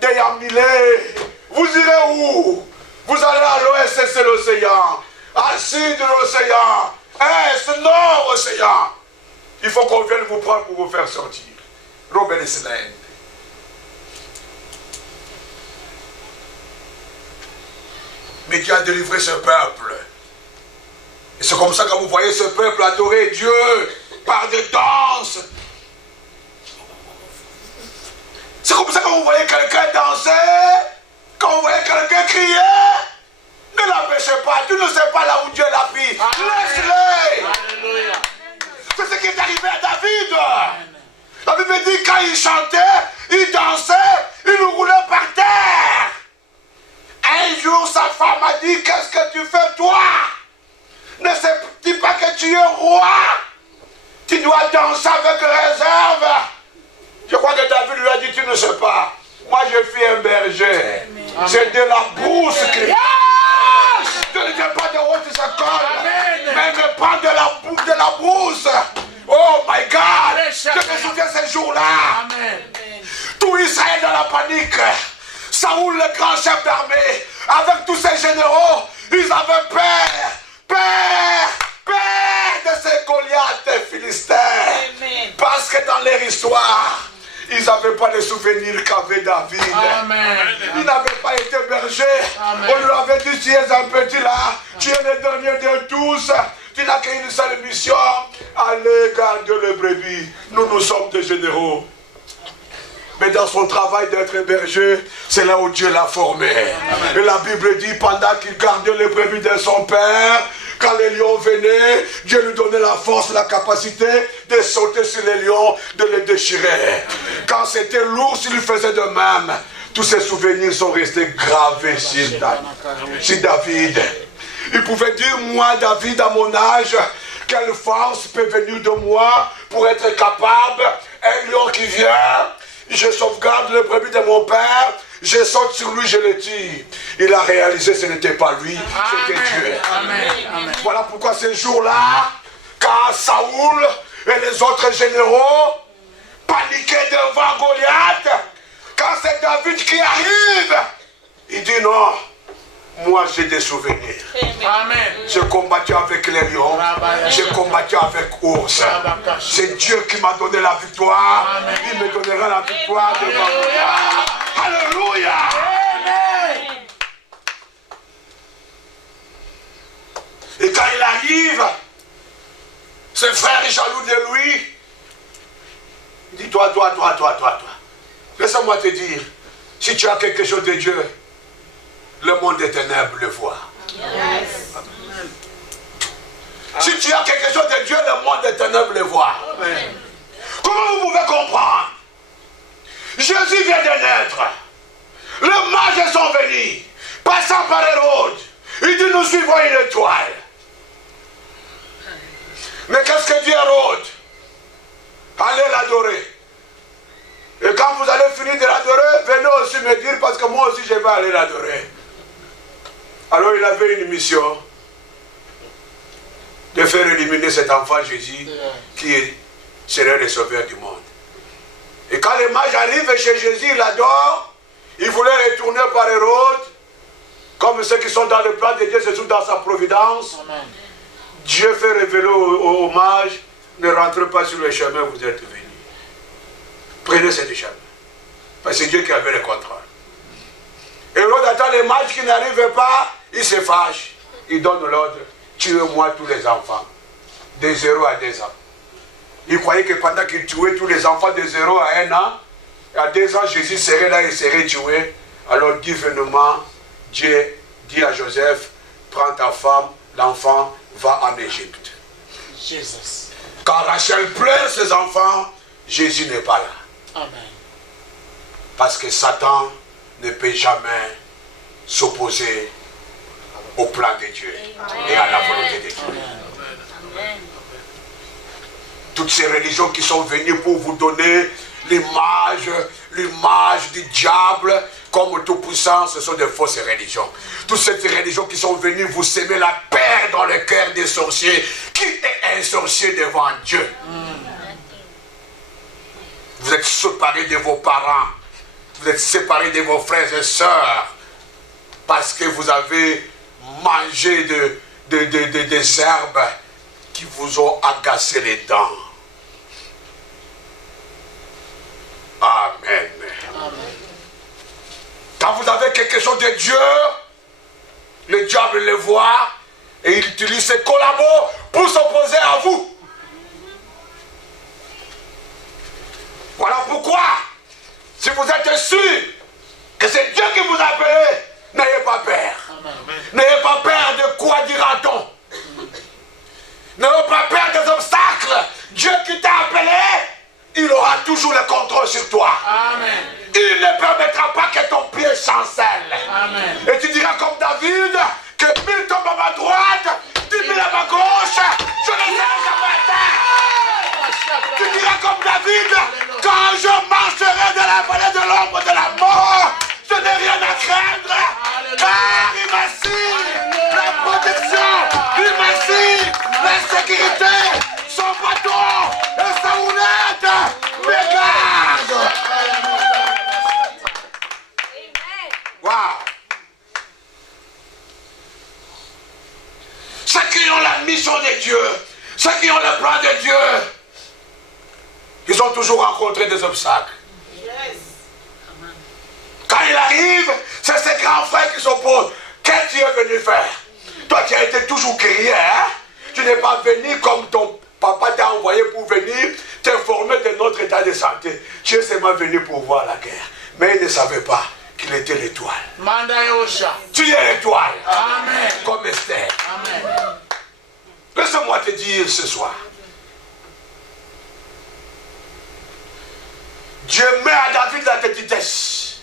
déambuler, vous irez où? Vous allez à l'ouest, c'est l'océan. À sud de l'océan. Est, nord, océan. Il faut qu'on vienne vous prendre pour vous faire sortir. Robben Island. Mais Dieu a délivré ce peuple. Et c'est comme ça que vous voyez ce peuple adorer Dieu par des danses. C'est comme ça que vous voyez quelqu'un danser, quand vous voyez quelqu'un crier. Ne l'empêchez pas, tu ne sais pas là où Dieu l'a pris. Laisse-le. C'est ce qui est arrivé à David. La Bible dit quand il chantait, il dansait, il roulait par terre. Un jour, sa femme a dit, qu'est-ce que tu fais toi? Ne sais-tu pas que tu es roi? Tu dois danser avec réserve. Je crois que David lui a dit, tu ne sais pas. Moi, je suis un berger. C'est de la brousse qui... Je ne dis pas de haute école, mais me prends de la brousse. Oh my God! Je me souviens ces jours-là. Tout Israël dans la panique. Saoul, le grand chef d'armée, avec tous ses généraux, ils avaient peur de ces Goliaths philistins. Parce que dans leur histoire, ils n'avaient pas les souvenirs qu'avait David. Amen. Il n'avait pas été berger. Amen. On lui avait dit, tu es un petit là, tu es le dernier de tous. Tu n'as qu'une seule mission, aller garder les brebis. Nous sommes des généraux. Mais dans son travail d'être berger, c'est là où Dieu l'a formé. Amen. Et la Bible dit, pendant qu'il gardait les brebis de son père, quand les lions venaient, Dieu lui donnait la force, la capacité de sauter sur les lions, de les déchirer. Quand c'était lourd, s'il faisait de même, tous ces souvenirs sont restés gravés sur David. Il pouvait dire, moi David à mon âge, quelle force peut venir de moi pour être capable, un lion qui vient, je sauvegarde le brebis de mon père, je saute sur lui, je le tire. Il a réalisé, ce n'était pas lui, c'était Dieu. Amen. Voilà pourquoi ce jour-là, quand Saoul et les autres généraux paniquaient devant Goliath, quand c'est David qui arrive, il dit non, moi j'ai des souvenirs. Amen. J'ai combattu avec les lions, j'ai combattu avec ours. C'est Dieu qui m'a donné la victoire. Amen. Il me donnera la victoire devant Goliath. Alléluia. Et quand il arrive, ses frères jaloux de lui. Il dit, toi. Laisse-moi te dire, si tu as quelque chose de Dieu, le monde des ténèbres le voit. Yes. Si tu as quelque chose de Dieu, le monde des ténèbres le voit. Amen. Comment vous pouvez comprendre? Jésus vient de naître. Les mages sont venus, passant par Hérode. Il dit, nous suivons une étoile. Mais qu'est-ce que dit Hérode? Allez l'adorer. Et quand vous allez finir de l'adorer, venez aussi me dire, parce que moi aussi je vais aller l'adorer. Alors il avait une mission de faire éliminer cet enfant Jésus qui serait le sauveur du monde. Et quand les mages arrivent chez Jésus, il adore, il voulait retourner par Hérode, comme ceux qui sont dans le plan de Dieu, c'est tout dans sa providence. Amen. Dieu fait révéler aux mages, ne rentrez pas sur le chemin où vous êtes venus. Prenez ce chemin. Parce que c'est Dieu qui avait le contrôle. Hérode attend les mages qui n'arrivent pas, il se fâche. Il donne l'ordre, tuez-moi tous les enfants, de 0 à 2 ans. Il croyait que pendant qu'il tuait tous les enfants de 0 à 1 an, à 2 ans, Jésus serait là, il serait tué. Alors divinement, Dieu dit à Joseph, prends ta femme, l'enfant va en Égypte. Jesus. Quand Rachel pleure ses enfants, Jésus n'est pas là. Amen. Parce que Satan ne peut jamais s'opposer au plan de Dieu et à la volonté de Dieu. Amen. Toutes ces religions qui sont venues pour vous donner l'image du diable comme tout puissant, ce sont des fausses religions. Toutes ces religions qui sont venues vous semer la peur dans le cœur des sorciers. Qui est un sorcier devant Dieu? Vous êtes séparés de vos parents, vous êtes séparés de vos frères et sœurs parce que vous avez mangé des herbes qui vous ont agacé les dents. Amen. Quand vous avez quelque chose de Dieu, le diable le voit et il utilise ses collabos pour s'opposer à vous. Voilà pourquoi, si vous êtes sûr que c'est Dieu qui vous a appelé, n'ayez pas peur. N'ayez pas peur de quoi dira-t-on. N'ayez pas peur des obstacles. Dieu qui t'a appelé, il aura toujours le contrôle sur toi. Amen. Il ne permettra pas que ton pied chancelle. Amen. Et tu diras comme David, que 1000 tombent à ma droite, 10 000 à ma gauche, je ne serai jamais à terre. Tu diras comme David, quand je marcherai dans la vallée de l'ombre de la mort, je n'ai rien à craindre, car il m'assure la protection, il m'assure la sécurité, son bâton et sa houlette me gardent. Waouh! Ceux qui ont la mission de Dieu, ceux qui ont le plan de Dieu, ils ont toujours rencontré des obstacles. Yes. Quand il arrive, c'est ses grands frères qui s'opposent. Qu'est-ce que tu es venu faire? Toi qui as été toujours crié, hein? Tu n'es pas venu comme ton papa t'a envoyé pour venir t'informer de notre état de santé. Tu es seulement venu pour voir la guerre. Mais il ne savait pas qu'il était l'étoile. Manda Yosha. Tu es l'étoile. Amen. Comme Esther. Amen. Laisse-moi te dire ce soir. Dieu met à David la petitesse.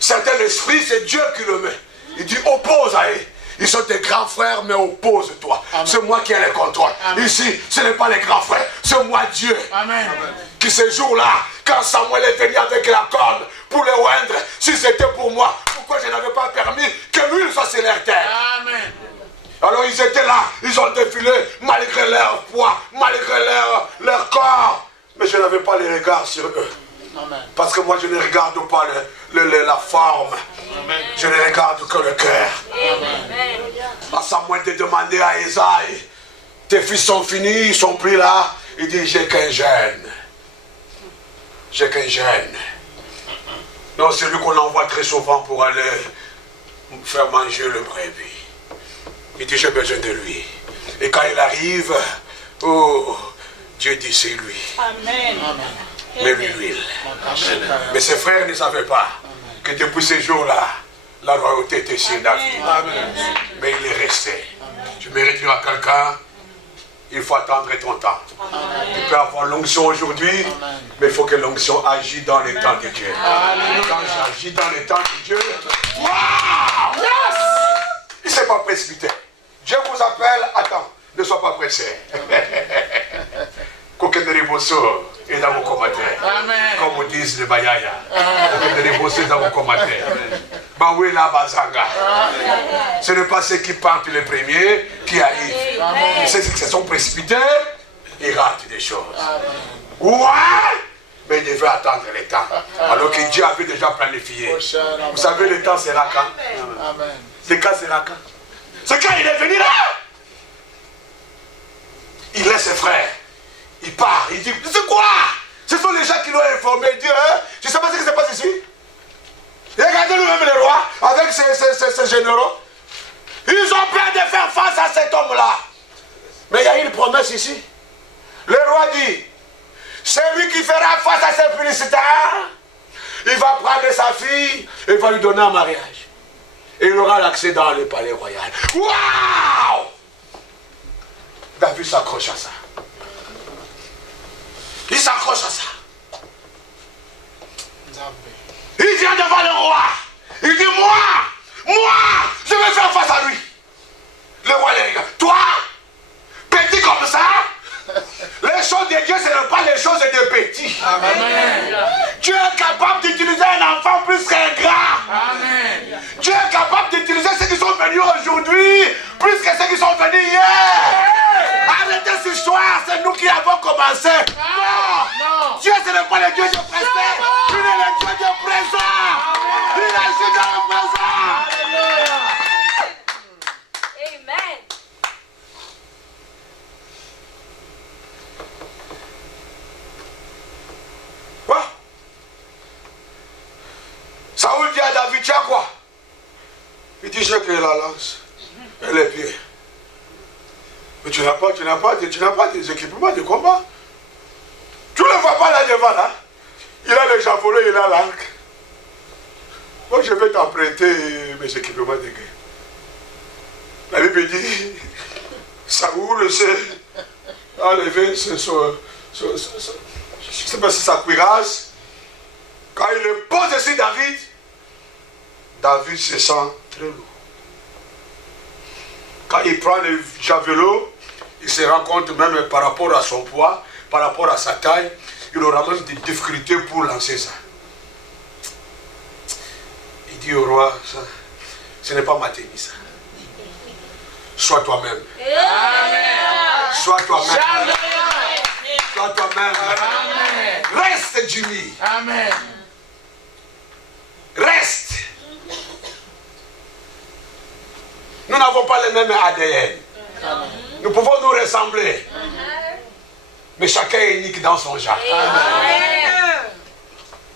Certains esprits, c'est Dieu qui le met. Il dit oppose à eux. Ils sont des grands frères, mais oppose-toi. C'est moi qui ai le contrôle. Ici, ce n'est pas les grands frères, c'est moi Dieu. Amen. Qui ce jour-là, quand Samuel est venu avec la corne pour le oindre, si c'était pour moi, pourquoi je n'avais pas permis que l'huile soit sur leur terre? Amen. Alors ils étaient là, ils ont défilé malgré leur poids, malgré leur corps. Mais je n'avais pas les regards sur eux. Amen. Parce que moi je ne regarde pas la forme. Amen. Je ne regarde que le cœur. À Samuel de demander à Esaïe, tes fils sont finis, ils sont pris là. Il dit, j'ai qu'un jeune. J'ai qu'un jeune. Non, c'est lui qu'on envoie très souvent pour aller faire manger le brebis. Il dit, j'ai besoin de lui. Et quand il arrive, oh, Dieu dit, c'est lui. Amen. Mais l'huile. Mais ses frères ne savaient pas que depuis ces jours-là, la royauté était sur David. Mais il est resté. Tu mérites dire à quelqu'un, il faut attendre ton temps. Tu peux avoir l'onction aujourd'hui, mais il faut que l'onction agisse dans le temps de Dieu. Quand j'agis dans le temps de Dieu, wow! Il ne s'est pas précipité. Dieu vous appelle, attends, ne sois pas pressé. Kokeneriboso est dans vos commentaires. Comme vous disent les Bayaya. Kokeneriboso est dans vos commentaires. Bawela Bazanga. Ce n'est pas ceux qui partent les premiers qui arrivent. Ceux qui se sont précipités, ils ratent des choses. Ouais! Mais ils devaient attendre le temps. Alors que Dieu avait déjà planifié. Vous savez, le temps sera quand? Le temps sera quand? C'est quand il est venu là. Il laisse ses frères. Il part, il dit, c'est quoi? Ce sont les gens qui l'ont informé. Il dit, hein? Je ne sais pas ce qui se passe ici. Et regardez lui-même les rois, avec ces généraux. Ils ont peur de faire face à cet homme-là. Mais il y a une promesse ici. Le roi dit, celui qui fera face à ces Philistins, il va prendre sa fille et va lui donner un mariage. Et il aura l'accès dans le palais royal. Waouh! David s'accroche à ça. Il s'accroche à ça. Il vient devant le roi. Il dit, moi, je vais faire face à lui. Le roi les regarde. Toi, petit comme ça, les choses de Dieu, ce ne sont pas les choses de petits. Amen. Dieu est capable d'utiliser un enfant plus qu'un grand. Amen. Dieu est capable d'utiliser ceux qui sont venus aujourd'hui plus que ceux qui sont venus hier. Arrêtez cette histoire, c'est nous qui avons commencé. Non. Dieu, ce n'est pas le Dieu de présent. Il est le Dieu de présent. Il agit dans le présent. Amen. Quoi? Saoul dit à David, tu as quoi? Il dit, j'ai que la lance et les pieds. Mais tu n'as pas des équipements de combat. Tu ne le vois pas là devant là. Il a le javelot, il a l'arc. Moi je vais t'emprunter mes équipements de guerre. La Bible dit, Saoul s'est enlevé je ne sais pas si sa cuirasse. Quand il le pose sur David, David se sent très lourd. Quand il prend le javelot, il se rend compte même par rapport à son poids, par rapport à sa taille, il aura même des difficultés pour lancer ça. Il dit au roi, ça, ce n'est pas ma tenue ça. Sois toi-même. Sois toi-même. Sois toi-même. Reste Jimmy. Amen. Reste. Nous n'avons pas le même ADN. Nous pouvons nous ressembler. Mais chacun est unique dans son genre.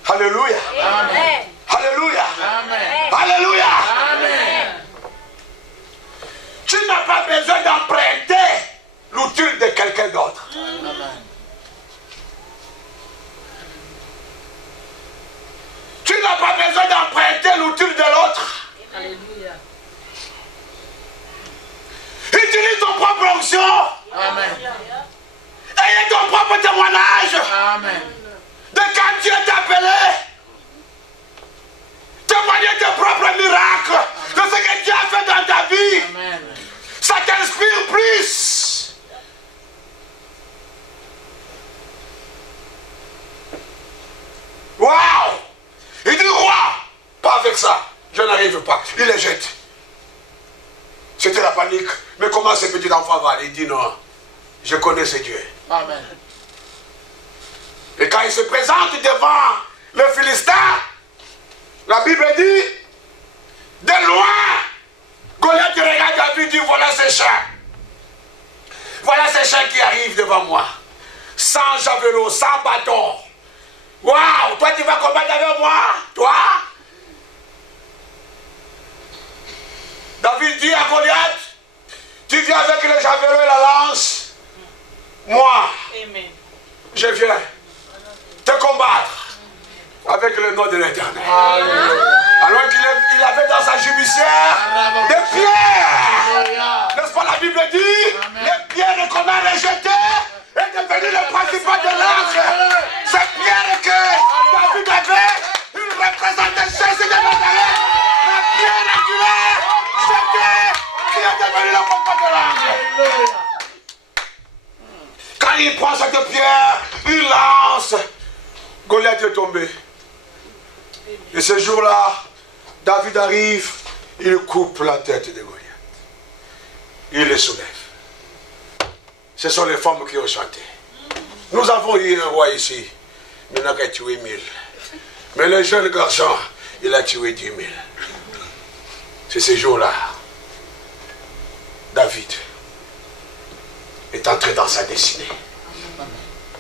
Alléluia. Alléluia. Alléluia. Tu n'as pas besoin d'emprunter l'outil de quelqu'un d'autre. Tu n'as pas besoin d'emprunter l'outil de l'autre. Alléluia. Utilise ton propre onction. Amen. Ayez ton propre témoignage. Amen. De quand Dieu t'a appelé. Témoigner tes propres miracles. De ce que Dieu a fait dans ta vie. Amen. avec ça. Je n'arrive pas. Il les jette. C'était la panique. Mais comment ce petit enfant va? Il dit non. Je connais ce Dieu. Amen. Et quand il se présente devant le Philistin, la Bible dit, de loin, Goliath regarde David et dit, voilà ces chiens. Voilà ces chiens qui arrivent devant moi. Sans javelot, sans bâton. Waouh, toi tu vas combattre avec moi? Toi? David dit à Goliath, tu viens avec le javelot et la lance. Moi, Amen. je viens te combattre avec le nom de l'Éternel. Alors qu'il avait dans sa jubilicière des pierres. N'est-ce pas, la Bible dit? Amen. Les pierres qu'on a rejetées est devenu le principal de l'arche. Ces pierres que David avait, il représentait Jésus de Nazareth. La pierre angulaire, jetée, qui est devenu le principal de l'arche. Quand il prend cette pierre, il lance. Goliath est tombé. Et ce jour-là, David arrive, il coupe la tête de Goliath. Il le soulève. Ce sont les femmes qui ont chanté. Nous avons eu un roi ici, mais il n'a qu'à tuer 1000. Mais le jeune garçon, il a tué 10 000. C'est ce jour-là, David est entré dans sa destinée.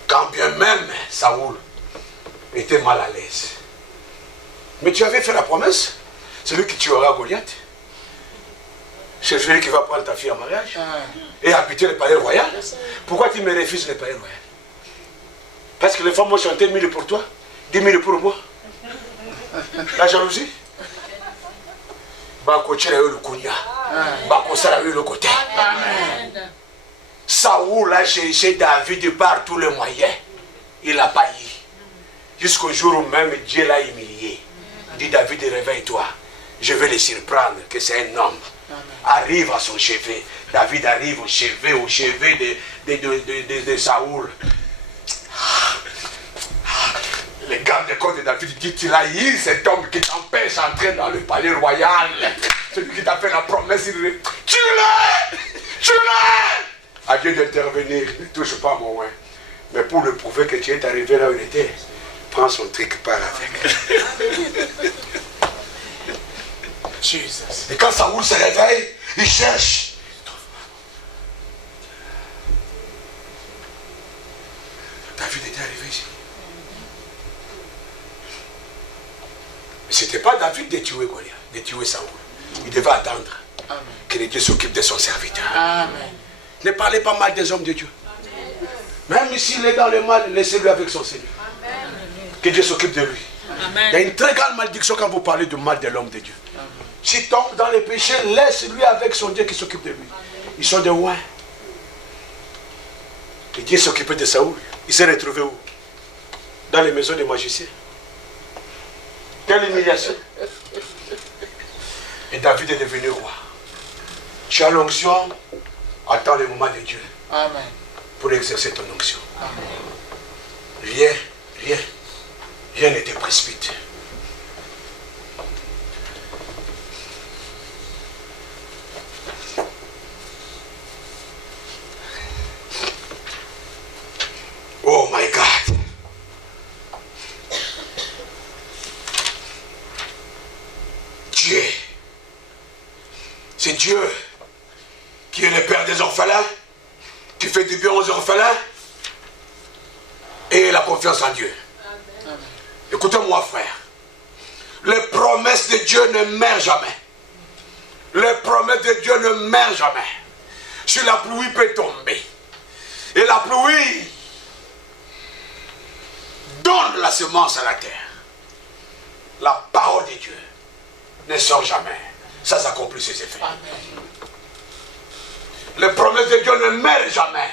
Quand bien même Saoul était mal à l'aise. Mais tu avais fait la promesse, celui qui tuera Goliath, c'est celui qui va prendre ta fille en mariage et habiter le palais royal. Pourquoi tu me refuses le palais royal? Parce que les femmes ont chanté 1000 pour toi, 10 000 pour moi. La jalousie. Saoul a cherché David par tous les moyens. Il n'a pas eu. Jusqu'au jour où même Dieu l'a humilié. Il dit, David, réveille-toi. Je vais le surprendre que c'est un homme. Arrive à son chevet. David arrive au chevet de Saoul. Le garde de côte de David dit, tu l'as eu, cet homme qui t'empêche d'entrer dans le palais royal. Celui qui t'a fait la promesse, il dit, tu l'as. À Dieu d'intervenir, ne touche pas mon oin. Mais pour le prouver que tu es arrivé là où il était, prends son truc, pars avec. Jesus. Et quand Saoul se réveille, il cherche. David était arrivé ici. Mais ce n'était pas David de tuer Goliath, de tuer Saoul. Il devait attendre que Dieu s'occupe de son serviteur. Amen. Ne parlez pas mal des hommes de Dieu. Même s'il est dans le mal, laissez-le avec son Seigneur. Que Dieu s'occupe de lui. Amen. Il y a une très grande malédiction quand vous parlez du mal de l'homme de Dieu. S'il tombe dans les péchés, laisse-lui avec son Dieu qui s'occupe de lui. Ils sont de loin. Et Dieu s'occupait de Saoul. Il s'est retrouvé où? Dans les maisons des magiciens. Quelle humiliation. Et David est devenu roi. Tu as l'onction, attends le moment de Dieu. Amen. Pour exercer ton onction. Amen. Rien ne te précipite. Oh my God. Dieu. C'est Dieu qui est le père des orphelins, qui fait du bien aux orphelins, et la confiance en Dieu. Écoutez-moi, frère. Les promesses de Dieu ne meurent jamais. Les promesses de Dieu ne meurent jamais. Si la pluie peut tomber, et la pluie donne la semence à la terre, la parole de Dieu ne sort jamais. Ça s'accomplit ses effets. Les promesses de Dieu ne meurent jamais.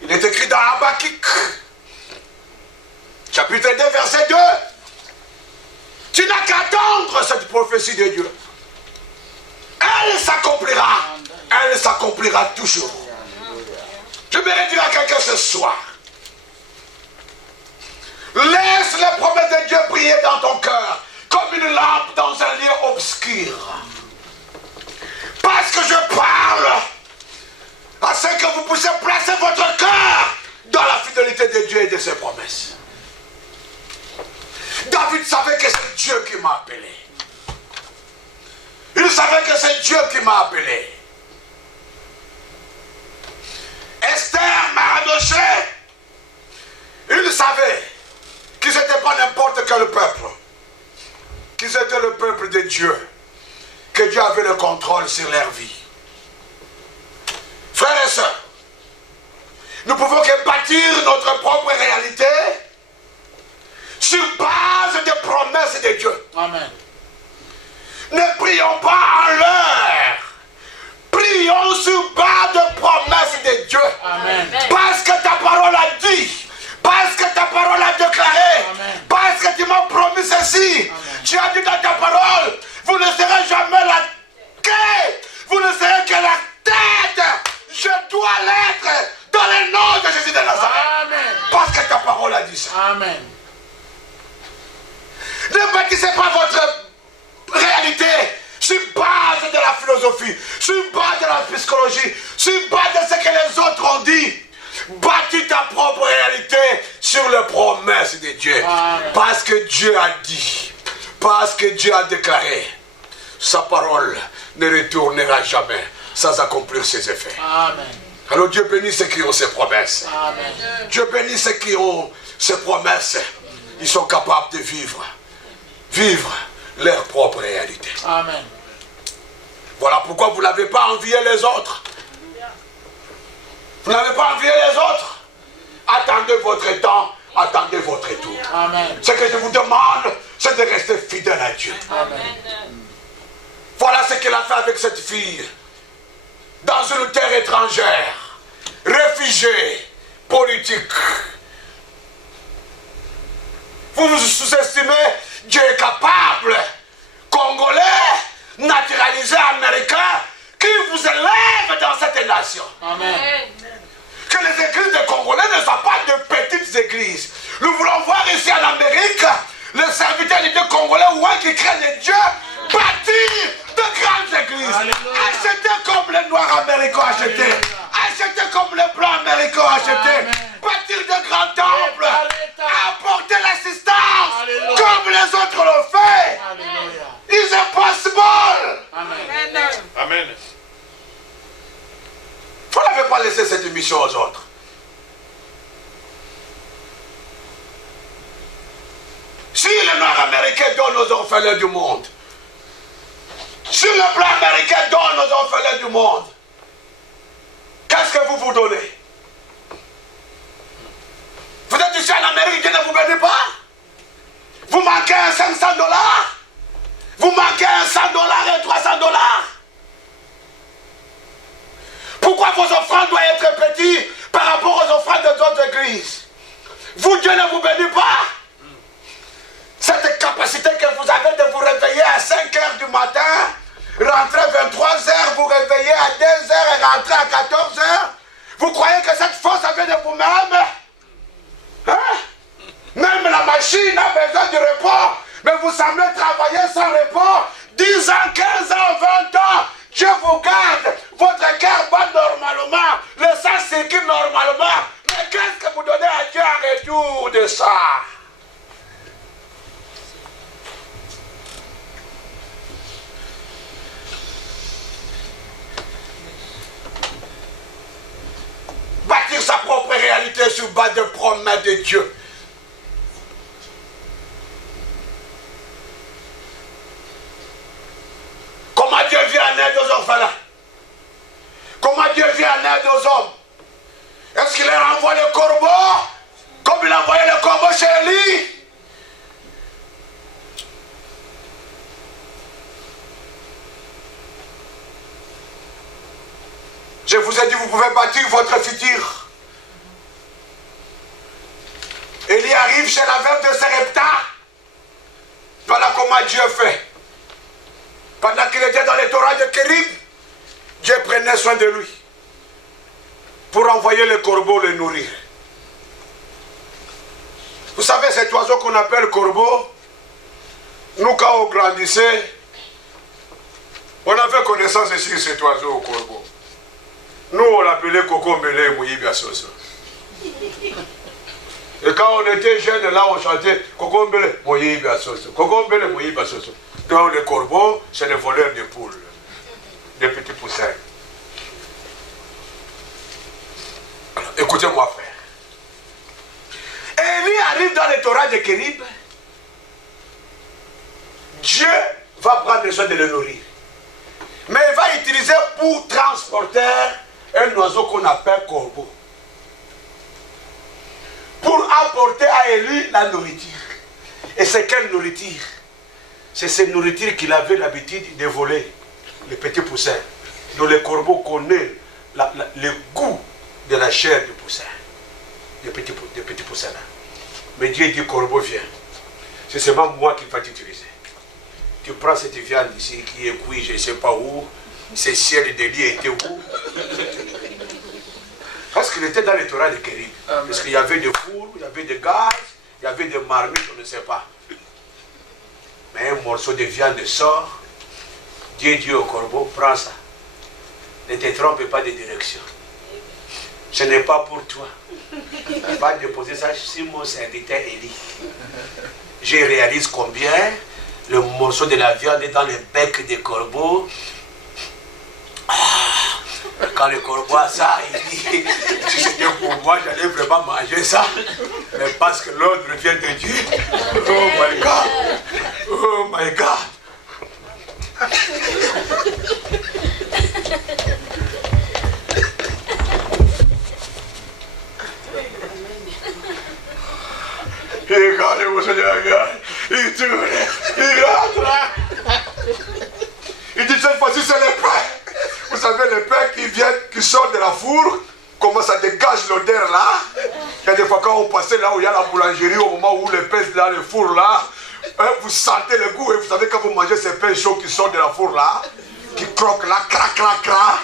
Il est écrit dans Habakkuk, chapitre 2, verset 2. Tu n'as qu'à attendre cette prophétie de Dieu. Elle s'accomplira. Elle s'accomplira toujours. Je voudrais dire à quelqu'un ce soir. Laisse les promesses de Dieu briller dans ton cœur comme une lampe David savait que c'est Dieu qui m'a appelé. Il savait que c'est Dieu qui m'a appelé. Esther, Mardochée, il savait qu'ils n'étaient pas n'importe quel peuple. Qu'ils étaient le peuple de Dieu. Que Dieu avait le contrôle sur leur vie. Frères et sœurs, nous pouvons que bâtir notre propre réalité sur base des promesses de Dieu. Amen. Ne prions pas en l'air. Prions sur base de promesses de Dieu. Amen. Parce que ta parole a dit. Parce que ta parole a déclaré. Amen. Parce que tu m'as promis ceci. Amen. Tu as dit dans ta parole, vous ne serez jamais la tête. Vous ne serez que la tête. Je dois l'être dans le nom de Jésus de Nazareth. Amen. Parce que ta parole a dit ça. Amen. Ne bâtissez pas votre réalité sur base de la philosophie, sur base de la psychologie, sur base de ce que les autres ont dit. Bâtis ta propre réalité sur les promesses de Dieu. Amen. Parce que Dieu a dit, parce que Dieu a déclaré, sa parole ne retournera jamais sans accomplir ses effets. Amen. Alors Dieu bénit ceux qui ont ses promesses. Amen. Dieu bénit ceux qui ont ces promesses. Ils sont capables de vivre leur propre réalité. Amen. Voilà pourquoi vous n'avez pas envié les autres. Vous n'avez pas envié les autres. Attendez votre temps, attendez votre tour. Amen. Ce que je vous demande, c'est de rester fidèle à Dieu. Amen. Voilà ce qu'il a fait avec cette fille. Dans une terre étrangère, réfugiée, politique. Vous vous sous-estimez, Dieu est capable, Congolais, naturalisé américain, qui vous élève dans cette nation. Amen. Que les églises de Congolais ne soient pas de petites églises. Nous voulons voir ici en Amérique, les serviteurs de Dieu congolais ou un qui craignent Dieu, bâtir de grandes églises. Alléluia. Acheter comme les Noirs américains ont acheté. Alléluia. Acheter comme les Blancs américains ont acheté. Amen. Bâtir de grands temples. Apporter l'assistance Alléluia. comme les autres l'ont fait. Alléluia. It's impossible. Amen. Amen. Vous n'avez pas laissé cette mission aux autres. Si les Noirs américains donnent aux orphelins du monde, si les Blancs américains donnent aux orphelins du monde, qu'est-ce que vous vous donnez? Vous êtes ici en Amérique, Dieu ne vous bénit pas? Vous manquez un $500? Vous manquez un $100 et $300? Pourquoi vos offrandes doivent être petites par rapport aux offrandes des autres églises? Vous, Dieu ne vous bénit pas? Cette capacité que vous avez de vous réveiller à 5 h du matin, rentrer à 23 h, vous réveiller à 2 h et rentrer à 14 h, vous croyez que cette force vient de vous-même? Hein? Même la machine a besoin de repos, mais vous semblez travailler sans repos. 10 ans, 15 ans, 20 ans, Dieu vous garde, votre cœur bat normalement, le sang circule normalement. Mais qu'est-ce que vous donnez à Dieu en retour de ça? Bâtir sa propre réalité sur base de promesses de Dieu. Comment Dieu vient en aide aux orphelins? Comment Dieu vient en aide aux hommes? Est-ce qu'il leur envoie le corbeau comme il a envoyé le corbeau chez Élie? Je vous ai dit, vous pouvez bâtir votre futur. Élie arrive chez la veuve de Sarepta. Voilà comment Dieu fait. Pendant qu'il était dans les torrents de Kérib, Dieu prenait soin de lui pour envoyer le corbeau le nourrir. Vous savez cet oiseau qu'on appelle corbeau, nous quand on grandissait, on avait connaissance de cet oiseau au corbeau. Nous on l'appelait Coco Mele Mouyibiasoso. Et quand on était jeunes, là, on chantait Kokombele, Moïbe Assoso. Kokombele, Moïbe Assoso. Donc les corbeaux, c'est les voleurs de poules, des petits poussins. Alors, écoutez-moi, frère. Élie arrive dans le Torah de Kérib. Dieu va prendre soin de le nourrir. Mais il va utiliser pour transporter un oiseau qu'on appelle corbeau. Pour apporter à Élie la nourriture. Et c'est quelle nourriture? C'est cette nourriture qu'il avait l'habitude de voler, les petits poussins. Donc le corbeau connaît le goût de la chair du poussin. Des petits poussins là. Mais Dieu dit, corbeau, viens. C'est seulement moi qui vais t'utiliser. Tu prends cette viande ici qui est cuite, je ne sais pas où. Ce ciel de lit était où? Parce qu'il était dans les Torah de Kérib. Parce qu'il y avait des fours, il y avait des gaz, il y avait des marmites, on ne sait pas. Mais un morceau de viande sort. Dieu dit au corbeau, prends ça. Ne te trompe pas de direction. Ce n'est pas pour toi. Va déposer ça sur mon serviteur Élie. Je réalise combien le morceau de la viande est dans le bec des corbeaux. Quand le corbeau a ça, il dit, si c'était pour moi, j'allais vraiment manger ça. Mais parce que l'ordre vient de Dieu. Oh my God. Oh my God. Regardez-vous, Seigneur, il tourne, il rentre. Il dit, cette fois-ci, c'est le pain. Vous savez, le pain qui sort de la four, comment ça dégage l'odeur là. Il y a des fois, quand on passait là où il y a la boulangerie, au moment où le pain est dans le four là, vous sentez le goût. Et vous savez, quand vous mangez ces pains chauds qui sortent de la four là, qui croquent là, crac, crac, crac,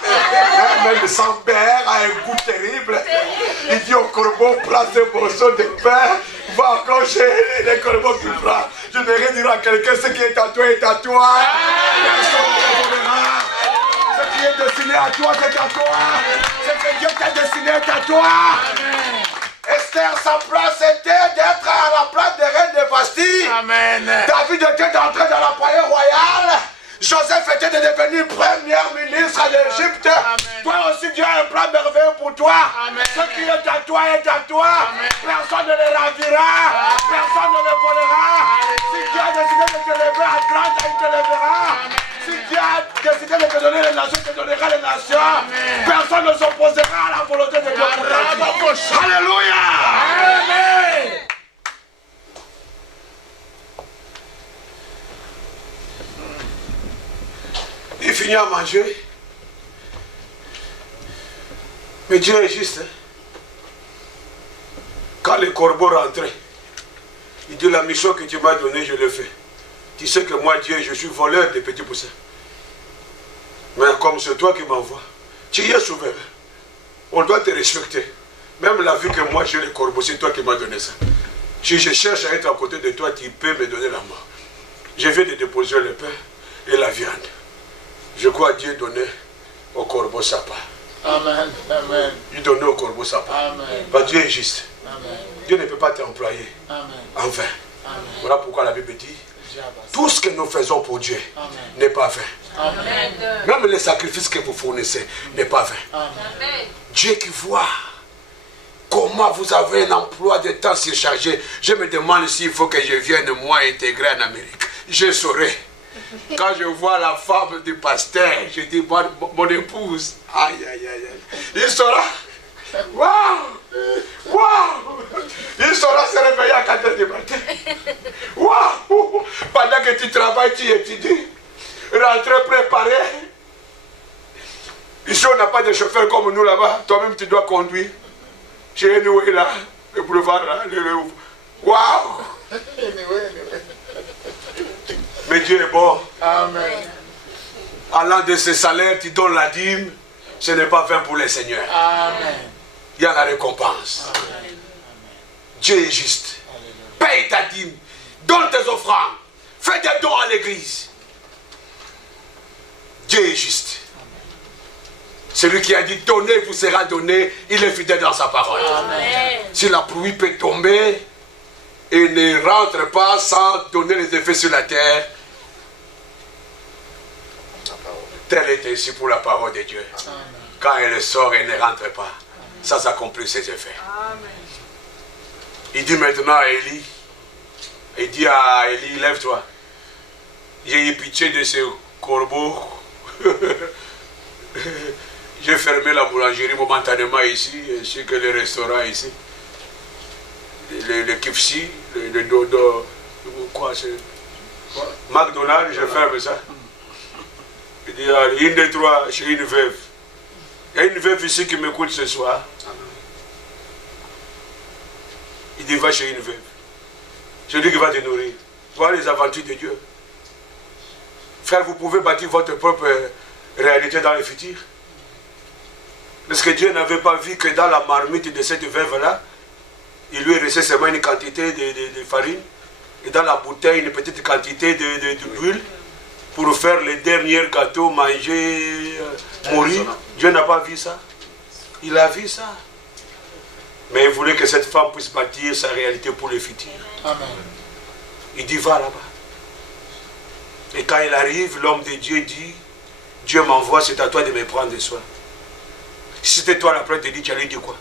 même sans beurre, a un goût terrible. Il dit au corbeau, prends ce morceau de pain, va encore chez les corbeaux qui prend. Je vais rien dire à quelqu'un, ce qui est à toi est à toi. Personne ne le volera. Ce qui est destiné à toi, c'est à toi. Ce que Dieu t'a destiné est à toi. Amen. Esther, sa place était d'être à la place de reine de Bastille. Amen. David était d'entrer dans la palais royal. Joseph était de devenir premier ministre d'Égypte. Toi aussi, Dieu a un plan merveilleux pour toi. Amen. Ce qui est à toi est à toi. Amen. Personne ne le ravira. Amen. Personne ne le volera. Amen. Si Dieu a décidé de te lever à Atlanta, il te lèvera. Amen. Si Dieu a décidé de te donner les nations, il te donnera les nations. Amen. Personne ne s'opposera à la volonté de Dieu pour ta vie. Alléluia. Amen. Il finit à manger. Mais Dieu est juste. Hein? Quand le corbeau rentrait, il dit, la mission que tu m'as donnée, je l'ai fait. Tu sais que moi, Dieu, je suis voleur des petits poussins. Mais comme c'est toi qui m'envoies, tu es souverain. On doit te respecter. Même la vie que moi j'ai le corbeau, c'est toi qui m'as donné ça. Si je cherche à être à côté de toi, tu peux me donner la mort. Je viens de déposer le pain et la viande. Je crois Dieu donner au corbeau sa part. Amen. Amen. Il donnait au corbeau sa part. Amen. Bah, Dieu est juste. Amen. Dieu ne peut pas t'employer en vain. Amen. Voilà pourquoi la Bible dit, tout ce que nous faisons pour Dieu n'est pas vain. Amen. Même les sacrifices que vous fournissez n'est pas vain. Amen. Dieu qui voit comment vous avez un emploi de temps surchargé. Je me demande s'il faut que je vienne moi intégrer en Amérique. Je saurai. Quand je vois la femme du pasteur, je dis, mon épouse, aïe, aïe, aïe, aïe. Il saura, waouh, waouh, il saura se réveiller à 4 h du matin. Waouh, pendant que tu travailles, tu étudies, rentrer préparé. Ici, on n'a pas de chauffeur comme nous là-bas, toi-même tu dois conduire. Chez nous, là, le boulevard, là, waouh. Mais Dieu est bon. Amen. Allant de ses salaires, tu donnes la dîme. Ce n'est pas vain pour les seigneurs. Amen. Il y a la récompense. Amen. Dieu est juste. Amen. Paye ta dîme. Donne tes offrandes. Fais des dons à l'église. Dieu est juste. Amen. Celui qui a dit donnez, vous sera donné, il est fidèle dans sa parole. Amen. Si la pluie peut tomber et ne rentre pas sans donner les effets sur la terre, tel est ainsi pour la parole de Dieu. Quand elle sort et ne rentre pas, ça s'accomplit ses effets. Amen. Il dit maintenant à Élie, il dit à Élie, lève-toi. J'ai eu pitié de ce corbeau. J'ai fermé la boulangerie momentanément ici, ainsi que le restaurant ici. Le KFC, le dodo, quoi, c'est McDonald's, je ferme ça. Il dit, une des trois, chez une veuve. Il y a une veuve ici qui m'écoute ce soir. Il dit, va chez une veuve. C'est lui qui va te nourrir. Voilà les aventures de Dieu. Frère, vous pouvez bâtir votre propre réalité dans le futur. Est-ce que Dieu n'avait pas vu que dans la marmite de cette veuve-là, il lui restait seulement une quantité de farine et dans la bouteille une petite quantité d'huile pour faire les derniers gâteaux, manger, mourir. Dieu n'a pas vu ça. Il a vu ça. Mais il voulait que cette femme puisse bâtir sa réalité pour le futur. Amen. Il dit, va là-bas. Et quand il arrive, l'homme de Dieu dit, Dieu m'envoie, c'est à toi de me prendre soin. Si c'était toi la prêtre, tu dis, tu allais dire quoi?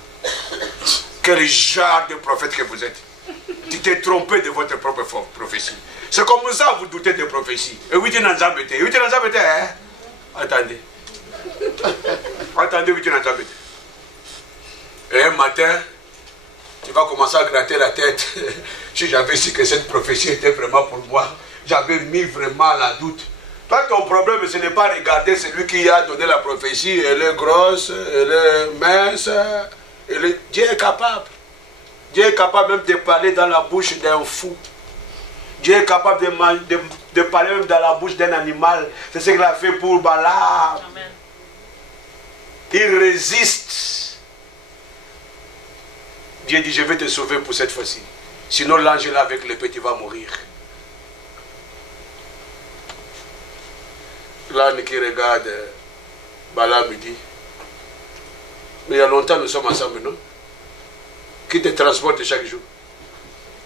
Quel genre de prophète que vous êtes? Tu t'es trompé de votre propre prophétie. C'est comme ça vous doutez de prophétie. Et oui, tu n'as jamais été. Oui, tu n'as jamais été, hein? Attendez. Attendez, oui, tu n'as jamais été. Et un matin, tu vas commencer à gratter la tête. Si j'avais su que cette prophétie était vraiment pour moi, j'avais mis vraiment la doute. Toi, ton problème, ce n'est pas regarder celui qui a donné la prophétie. Elle est grosse, elle est mince. Dieu est capable. Dieu est capable même de parler dans la bouche d'un fou. Dieu est capable de parler même dans la bouche d'un animal. C'est ce qu'il a fait pour Balaam. Amen. Il résiste. Dieu dit, je vais te sauver pour cette fois-ci. Sinon, l'ange là avec l'épée, tu vas mourir. L'âne qui regarde Balaam dit, mais il y a longtemps nous sommes ensemble, non? Qui te transporte chaque jour?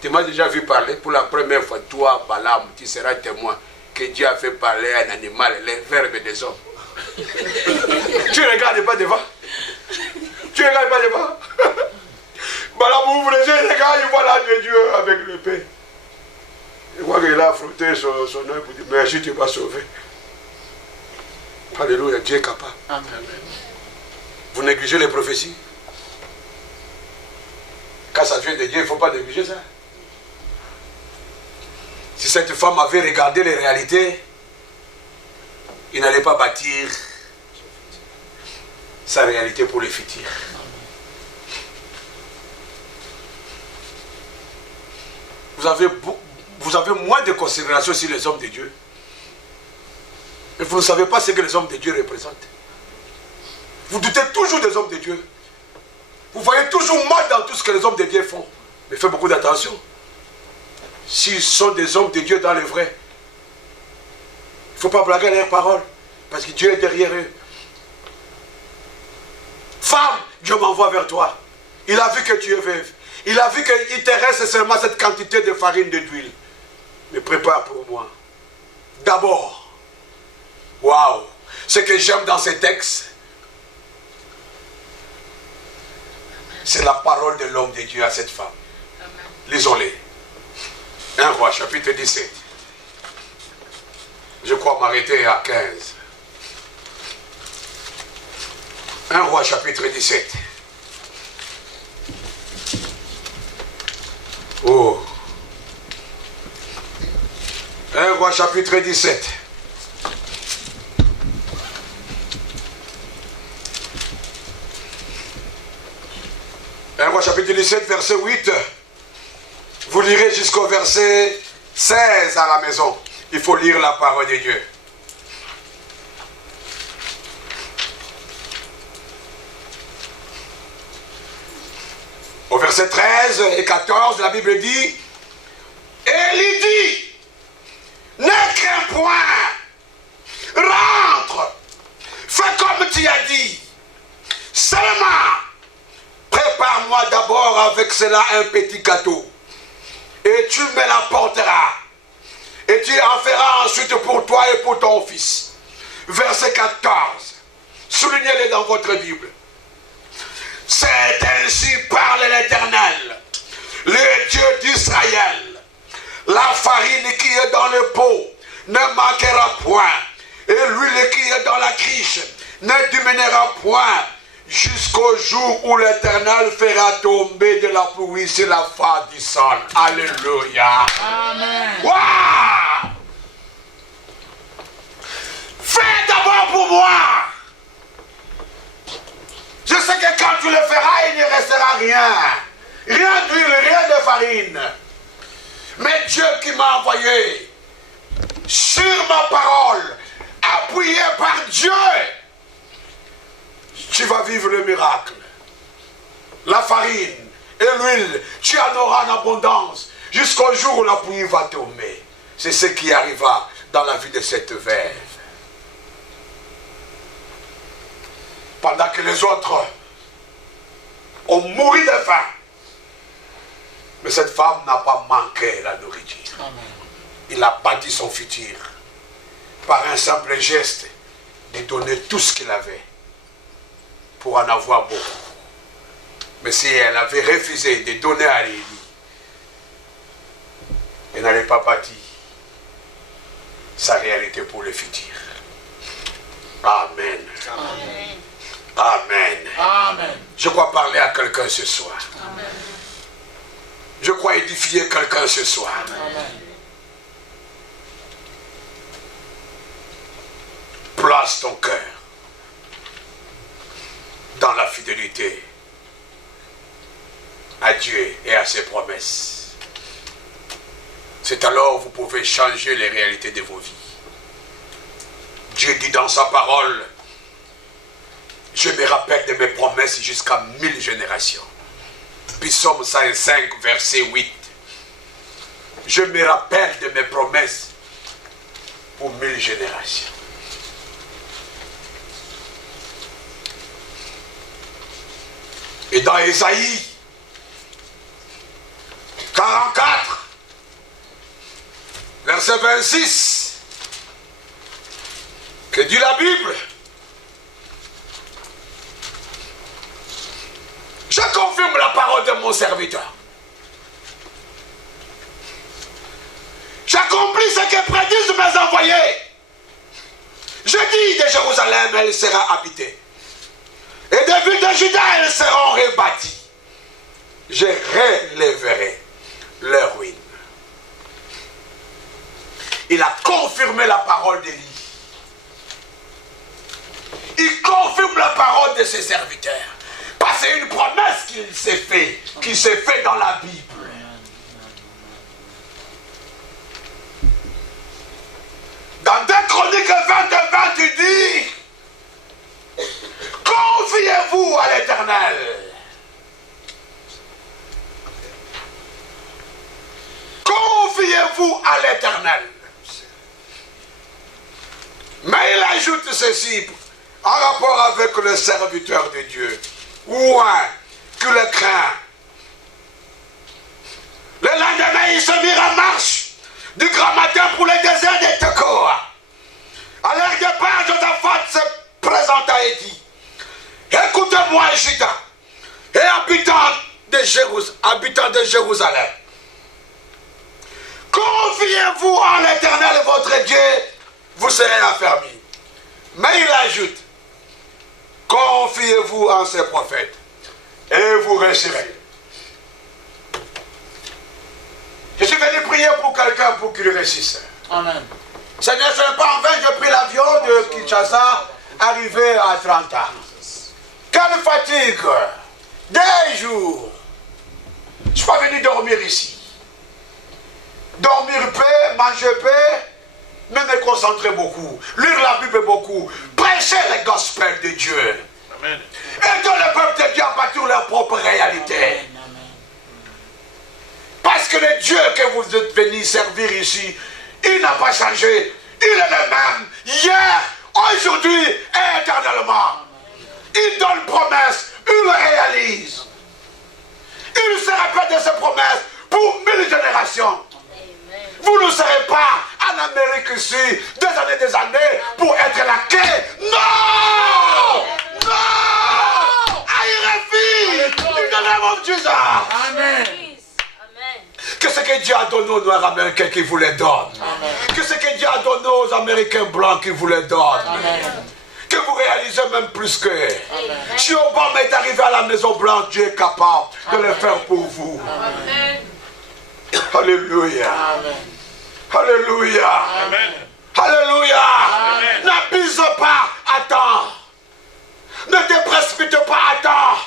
Tu m'as déjà vu parler pour la première fois, toi, Balaam, tu seras témoin que Dieu a fait parler à un animal, les verbes des hommes. Tu ne regardes pas devant? Tu ne regardes pas devant? Balaam ouvre les yeux, regarde, il voit l'âne de Dieu avec l'épée. Il voit qu'il a frotté son œil pour dire, merci, tu m'as sauvé. Alléluia, Dieu est capable. Amen. Vous négligez les prophéties. Quand ça vient de Dieu, il ne faut pas négliger ça. Si cette femme avait regardé les réalités, il n'allait pas bâtir sa réalité pour le futur. Vous avez moins de considération sur les hommes de Dieu. Et vous ne savez pas ce que les hommes de Dieu représentent. Vous doutez toujours des hommes de Dieu. Vous voyez toujours mal dans tout ce que les hommes de Dieu font. Mais faites beaucoup d'attention. S'ils sont des hommes de Dieu dans le vrai, il ne faut pas blaguer leurs paroles. Parce que Dieu est derrière eux. Femme, Dieu m'envoie vers toi. Il a vu que tu es veuve. Il a vu qu'il te reste seulement cette quantité de farine et d'huile. Mais prépare pour moi. D'abord, waouh, ce que j'aime dans ces textes, c'est la parole de l'homme de Dieu à cette femme. Lisons-les. 1 Roi, chapitre 17. Je crois m'arrêter à 15. 1 Roi, chapitre 17. Oh. 1 Roi, chapitre 17. Un Roi chapitre 17, verset 8. Vous lirez jusqu'au verset 16 à la maison. Il faut lire la parole de Dieu. Au verset 13 et 14, la Bible dit, Élie dit, ne crains point, rentre, fais comme tu as dit, avec cela un petit gâteau. Et tu me l'apporteras. Et tu en feras ensuite pour toi et pour ton fils. Verset 14. Soulignez-le dans votre Bible. C'est ainsi parle l'Éternel, le Dieu d'Israël. La farine qui est dans le pot ne manquera point, et l'huile qui est dans la criche ne diminuera point, jusqu'au jour où l'Éternel fera tomber de la pluie sur la face du sol. Alléluia. Amen. Wow! Fais d'abord pour moi. Je sais que quand tu le feras, il ne restera rien. Rien d'huile, rien de farine. Mais Dieu qui m'a envoyé sur ma parole, appuyé par Dieu, tu vas vivre le miracle. La farine et l'huile, tu en auras en abondance jusqu'au jour où la pluie va tomber. C'est ce qui arriva dans la vie de cette veuve. Pendant que les autres ont mouru de faim. Mais cette femme n'a pas manqué la nourriture. Amen. Il a bâti son futur par un simple geste de donner tout ce qu'il avait pour en avoir beaucoup. Mais si elle avait refusé de donner à Élie, elle n'allait pas bâtir sa réalité pour le futur. Amen. Amen. Amen. Amen. Je crois parler à quelqu'un ce soir. Amen. Je crois édifier quelqu'un ce soir. Amen. Place ton cœur dans la fidélité à Dieu et à ses promesses. C'est alors que vous pouvez changer les réalités de vos vies. Dieu dit dans sa parole, je me rappelle de mes promesses jusqu'à 1000 générations. Psaume 105, verset 8. Je me rappelle de mes promesses pour 1000 générations. Et dans Ésaïe 44, verset 26, que dit la Bible? Je confirme la parole de mon serviteur. J'accomplis ce que prédisent mes envoyés. Je dis de Jérusalem, elle sera habitée. Et des villes de Juda, elles seront rebâties. Je relèverai leurs ruines. Il a confirmé la parole d'Élie. Il confirme la parole de ses serviteurs. Parce que c'est une promesse qu'il s'est fait, qui s'est fait dans la Bible. Dans 2 Chroniques 20, tu dis, confiez-vous à l'Éternel. Confiez-vous à l'Éternel. Mais il ajoute ceci en rapport avec le serviteur de Dieu. Ouin, que le craint. Le lendemain, ils se mirent en marche du grand matin pour le désert de Tekoa. À leur départ, Josaphat se présenta et dit, écoutez-moi, Juda, et habitants de Jérusalem, confiez-vous en l'Éternel, votre Dieu, vous serez affermis. Mais il ajoute, confiez-vous en ses prophètes et vous réussirez. Je suis venu prier pour quelqu'un pour qu'il réussisse. Amen. Seigneur, ce n'est pas en vain, j'ai pris l'avion de Kinshasa, arrivé à 30 ans. Quelle fatigue! Des jours. Je ne suis pas venu dormir ici. Dormir paix, manger paix, mais me concentrer beaucoup, lire la Bible beaucoup, prêcher le gospel de Dieu. Amen. Et dans le peuple de Dieu à bâtir leur propre réalité. Parce que le Dieu que vous êtes venu servir ici, il n'a pas changé. Il est le même hier, aujourd'hui et éternellement. Il donne promesse, il le réalise. Il se répète de ces promesses pour 1000 générations. Vous ne serez pas en Amérique ici des années pour être la quai. Non! Non! I refuse! In the name of Jesus! Amen. Que ce que Dieu a donné aux Noirs américains qui vous les donne. Que ce que Dieu a donné aux Américains blancs qui vous les donne. Amen. Que vous réalisez même plus que. Amen. Si Obama est arrivé à la Maison Blanche, Dieu est capable de le faire pour vous. Amen. Alléluia. Amen. Alléluia. Amen. Alléluia. N'abuse pas. Attends. Ne te précipite pas. Attends.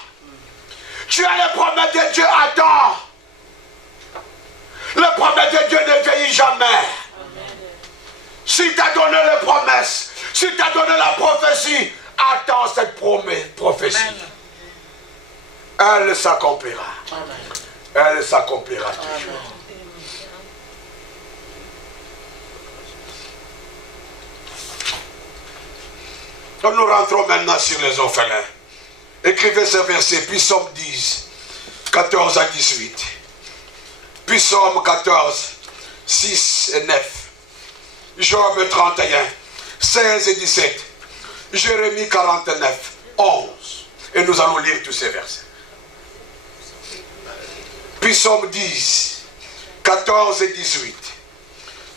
Tu as les promesses de Dieu. Attends. Les promesses de Dieu ne vieillit jamais. Amen. Si tu as donné les promesses, si tu as donné la prophétie, attends cette prophétie. Amen. Elle s'accomplira. Elle s'accomplira toujours. Donc nous rentrons maintenant sur les orphelins. Écrivez ce verset, puis Psaume 10, 14 à 18. Puis Psaume 14, 6 et 9. Job 31, 16 et 17. Jérémie 49, 11. Et nous allons lire tous ces versets. Puis Psaume 10, 14 et 18.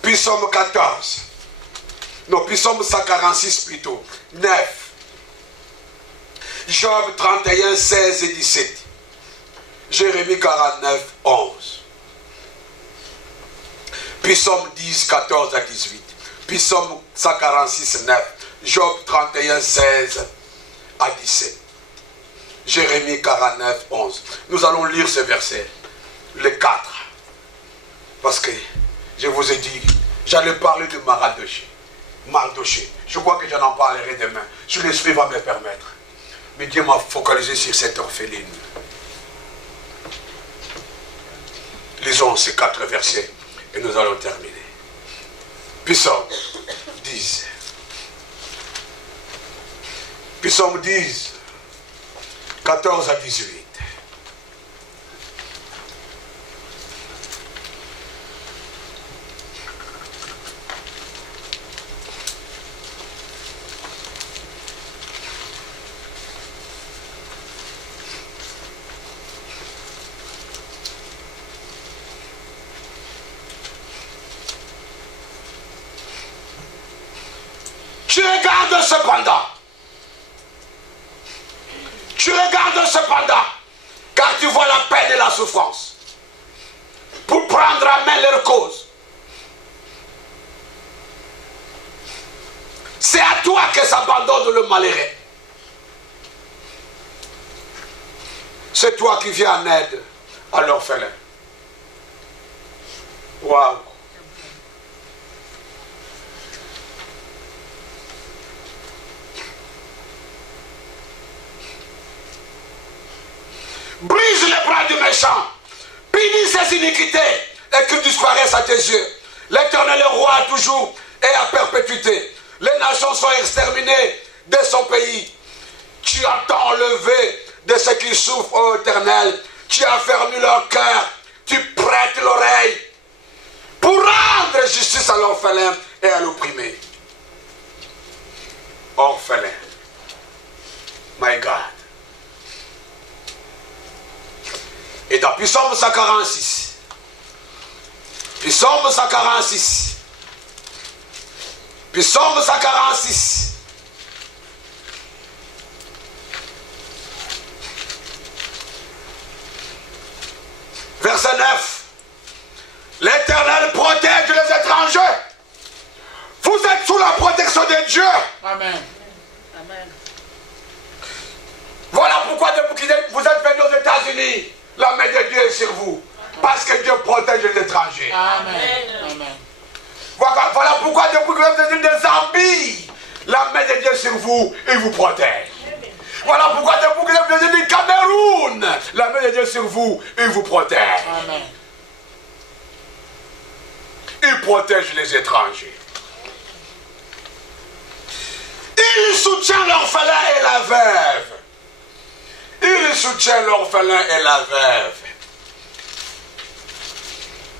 Puis Psaume 14. Non, puis Psaume 146 plutôt. 9. Job 31, 16 et 17. Jérémie 49, 11. Puis Psaume 10, 14 à 18. Puis Psaume 146, 9. Job 31, 16 à 17. Jérémie 49, 11. Nous allons lire ce verset. Les 4. Parce que je vous ai dit, j'allais parler de Mardoché. Je crois que j'en parlerai demain. Si l'Esprit va me permettre. Mais Dieu m'a focalisé sur cette orpheline. Lisons ces 4 versets et nous allons terminer. Psaume 10. Psaume 10, 14 à 18. Tu regardes cependant, car tu vois la peine et la souffrance, pour prendre à main leur cause. C'est à toi que s'abandonne le malheureux. C'est toi qui viens en aide à l'orphelin. Waouh! Brise les bras du méchant, punis ses iniquités et qu'ils disparaissent à tes yeux. L'Éternel est roi toujours et à perpétuité. Les nations sont exterminées de son pays. Tu as enlevé de ceux qui souffrent, ô Éternel. Tu as fermé leur cœur. Tu prêtes l'oreille pour rendre justice à l'orphelin et à l'opprimé. Orphelin. My God. Et dans Psaume 146, Psaume 146, Psaume 146, verset 9, l'Éternel protège les étrangers. Vous êtes sous la protection de Dieu. Amen. Amen. Voilà pourquoi depuis que vous êtes venus aux États-Unis, la main de Dieu est sur vous. Parce que Dieu protège les étrangers. Amen. Amen. Voilà pourquoi depuis que vous êtes venus de Zambie, la main de Dieu est sur vous et vous protège. Voilà pourquoi depuis que vous êtes venus du Cameroun, la main de Dieu est sur vous et vous protège. Amen. Il protège les étrangers. Il soutient l'orphelin et la veuve. Il soutient l'orphelin et la veuve.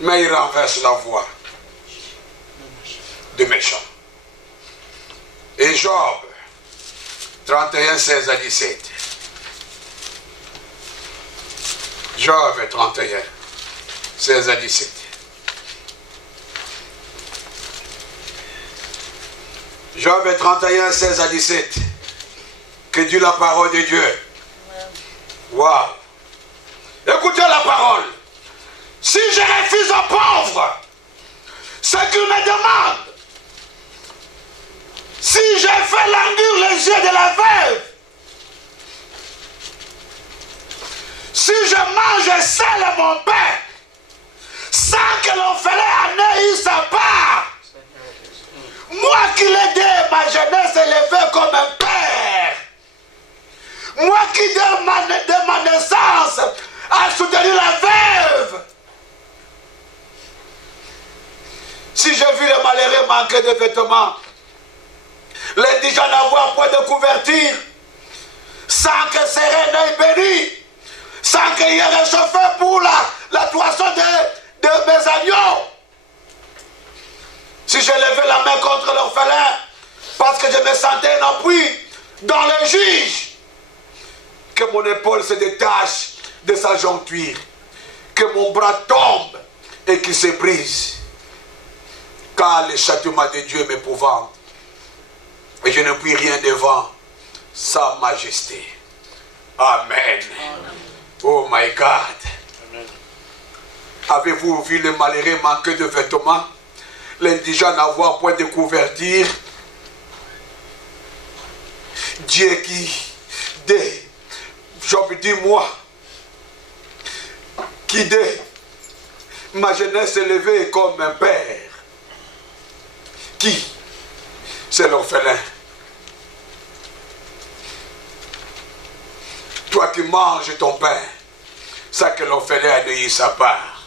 mais il renverse la voie de méchants. Et Job 31, 16 à 17. Job 31, 16 à 17. Job 31, 16 à 17. Que dit la parole de Dieu? Waouh! Écoutez la parole. Si je refuse aux pauvres ce qu'ils me demandent, si je fais languir les yeux de la veuve, si je mange seul mon pain, sans que l'orphelin en ait eu sa part, moi qui l'ai dès ma jeunesse élevé comme un père, moi qui de ma naissance a soutenu la veuve, si j'ai vu les malheureux manquer de vêtements, l'indigent n'avoir point de couverture, sans que ses reins n'aient béni, sans qu'il y ait réchauffé pour la toison de mes agneaux, si j'ai levé la main contre l'orphelin, parce que je me sentais un appui dans les juges, que mon épaule se détache de sa jointure, que mon bras tombe et qu'il se brise, car le châtiment de Dieu m'épouvante, et je ne puis rien devant sa majesté. Amen. Oh my God. Avez-vous vu le malheureux manquer de vêtements, l'indigent n'avoir point de couverture? Dieu qui, dès, Job dit moi, qui dès ma jeunesse élevée comme un père, qui? C'est l'orphelin. Toi qui manges ton pain, sans que l'orphelin ait eu sa part.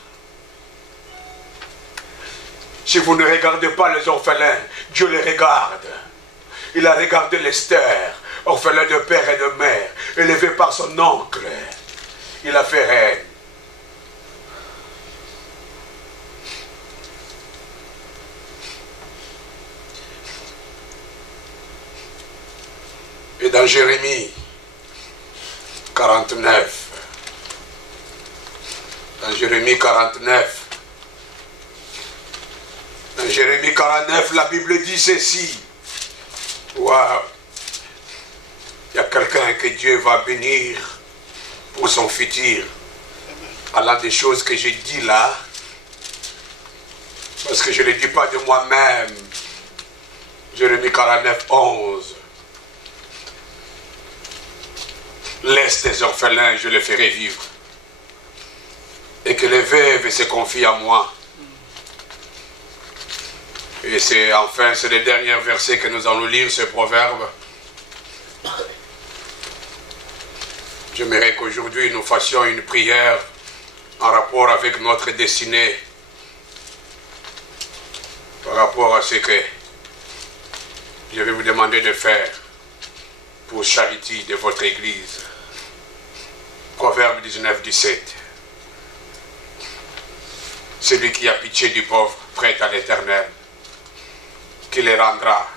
Si vous ne regardez pas les orphelins, Dieu les regarde. Il a regardé l'Esther, orphelin de père et de mère, élevé par son oncle. Il a fait reine. Et dans Jérémie 49, dans Jérémie 49, dans Jérémie 49, la Bible dit ceci. Waouh! Il y a quelqu'un que Dieu va bénir pour son futur. Allant des choses que j'ai dit là, parce que je ne les dis pas de moi-même. Jérémie 49, 11. Laisse tes orphelins, je les ferai vivre. Et que les veuves se confient à moi. Et c'est le dernier verset que nous allons lire, ce proverbe. J'aimerais qu'aujourd'hui nous fassions une prière en rapport avec notre destinée. Par rapport à ce que je vais vous demander de faire pour charité de votre église. Proverbe 19, 17. Celui qui a pitié du pauvre prête à l'Éternel, qui les rendra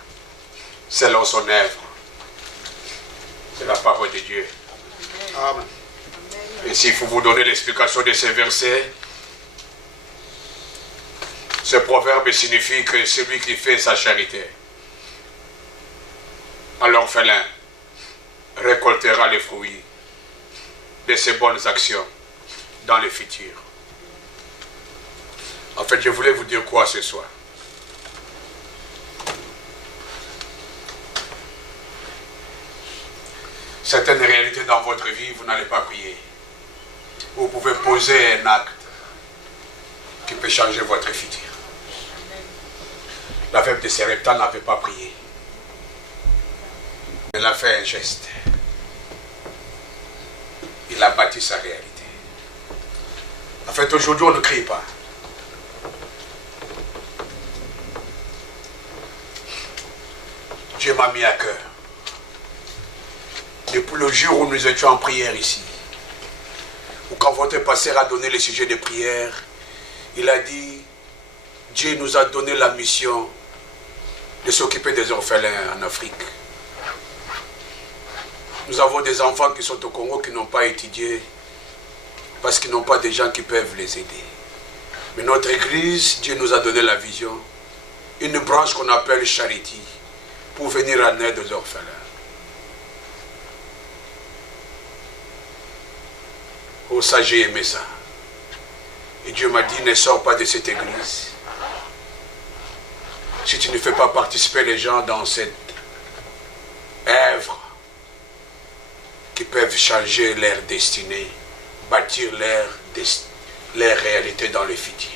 selon son œuvre. C'est la parole de Dieu. Amen. Et s'il faut vous donner l'explication de ces versets, ce proverbe signifie que celui qui fait sa charité à l'orphelin récoltera les fruits de ses bonnes actions dans le futur. En fait, je voulais vous dire quoi ce soir? Certaines réalités dans votre vie, vous n'allez pas prier. Vous pouvez poser un acte qui peut changer votre futur. La veuve de Sarepta n'avait pas prié. Elle a fait un geste. Il a bâti sa réalité. En fait, aujourd'hui, on ne crie pas. Dieu m'a mis à cœur. Depuis le jour où nous étions en prière ici, ou quand votre pasteur a donné le sujet de prière, il a dit, Dieu nous a donné la mission de s'occuper des orphelins en Afrique. Nous avons des enfants qui sont au Congo qui n'ont pas étudié parce qu'ils n'ont pas de gens qui peuvent les aider. Mais notre église, Dieu nous a donné la vision, une branche qu'on appelle Charity, pour venir en aide aux orphelins. Oh, ça, j'ai aimé ça. Et Dieu m'a dit, ne sors pas de cette église. Si tu ne fais pas participer les gens dans cette œuvre qui peuvent changer leur destinée, bâtir leur réalité dans le futur.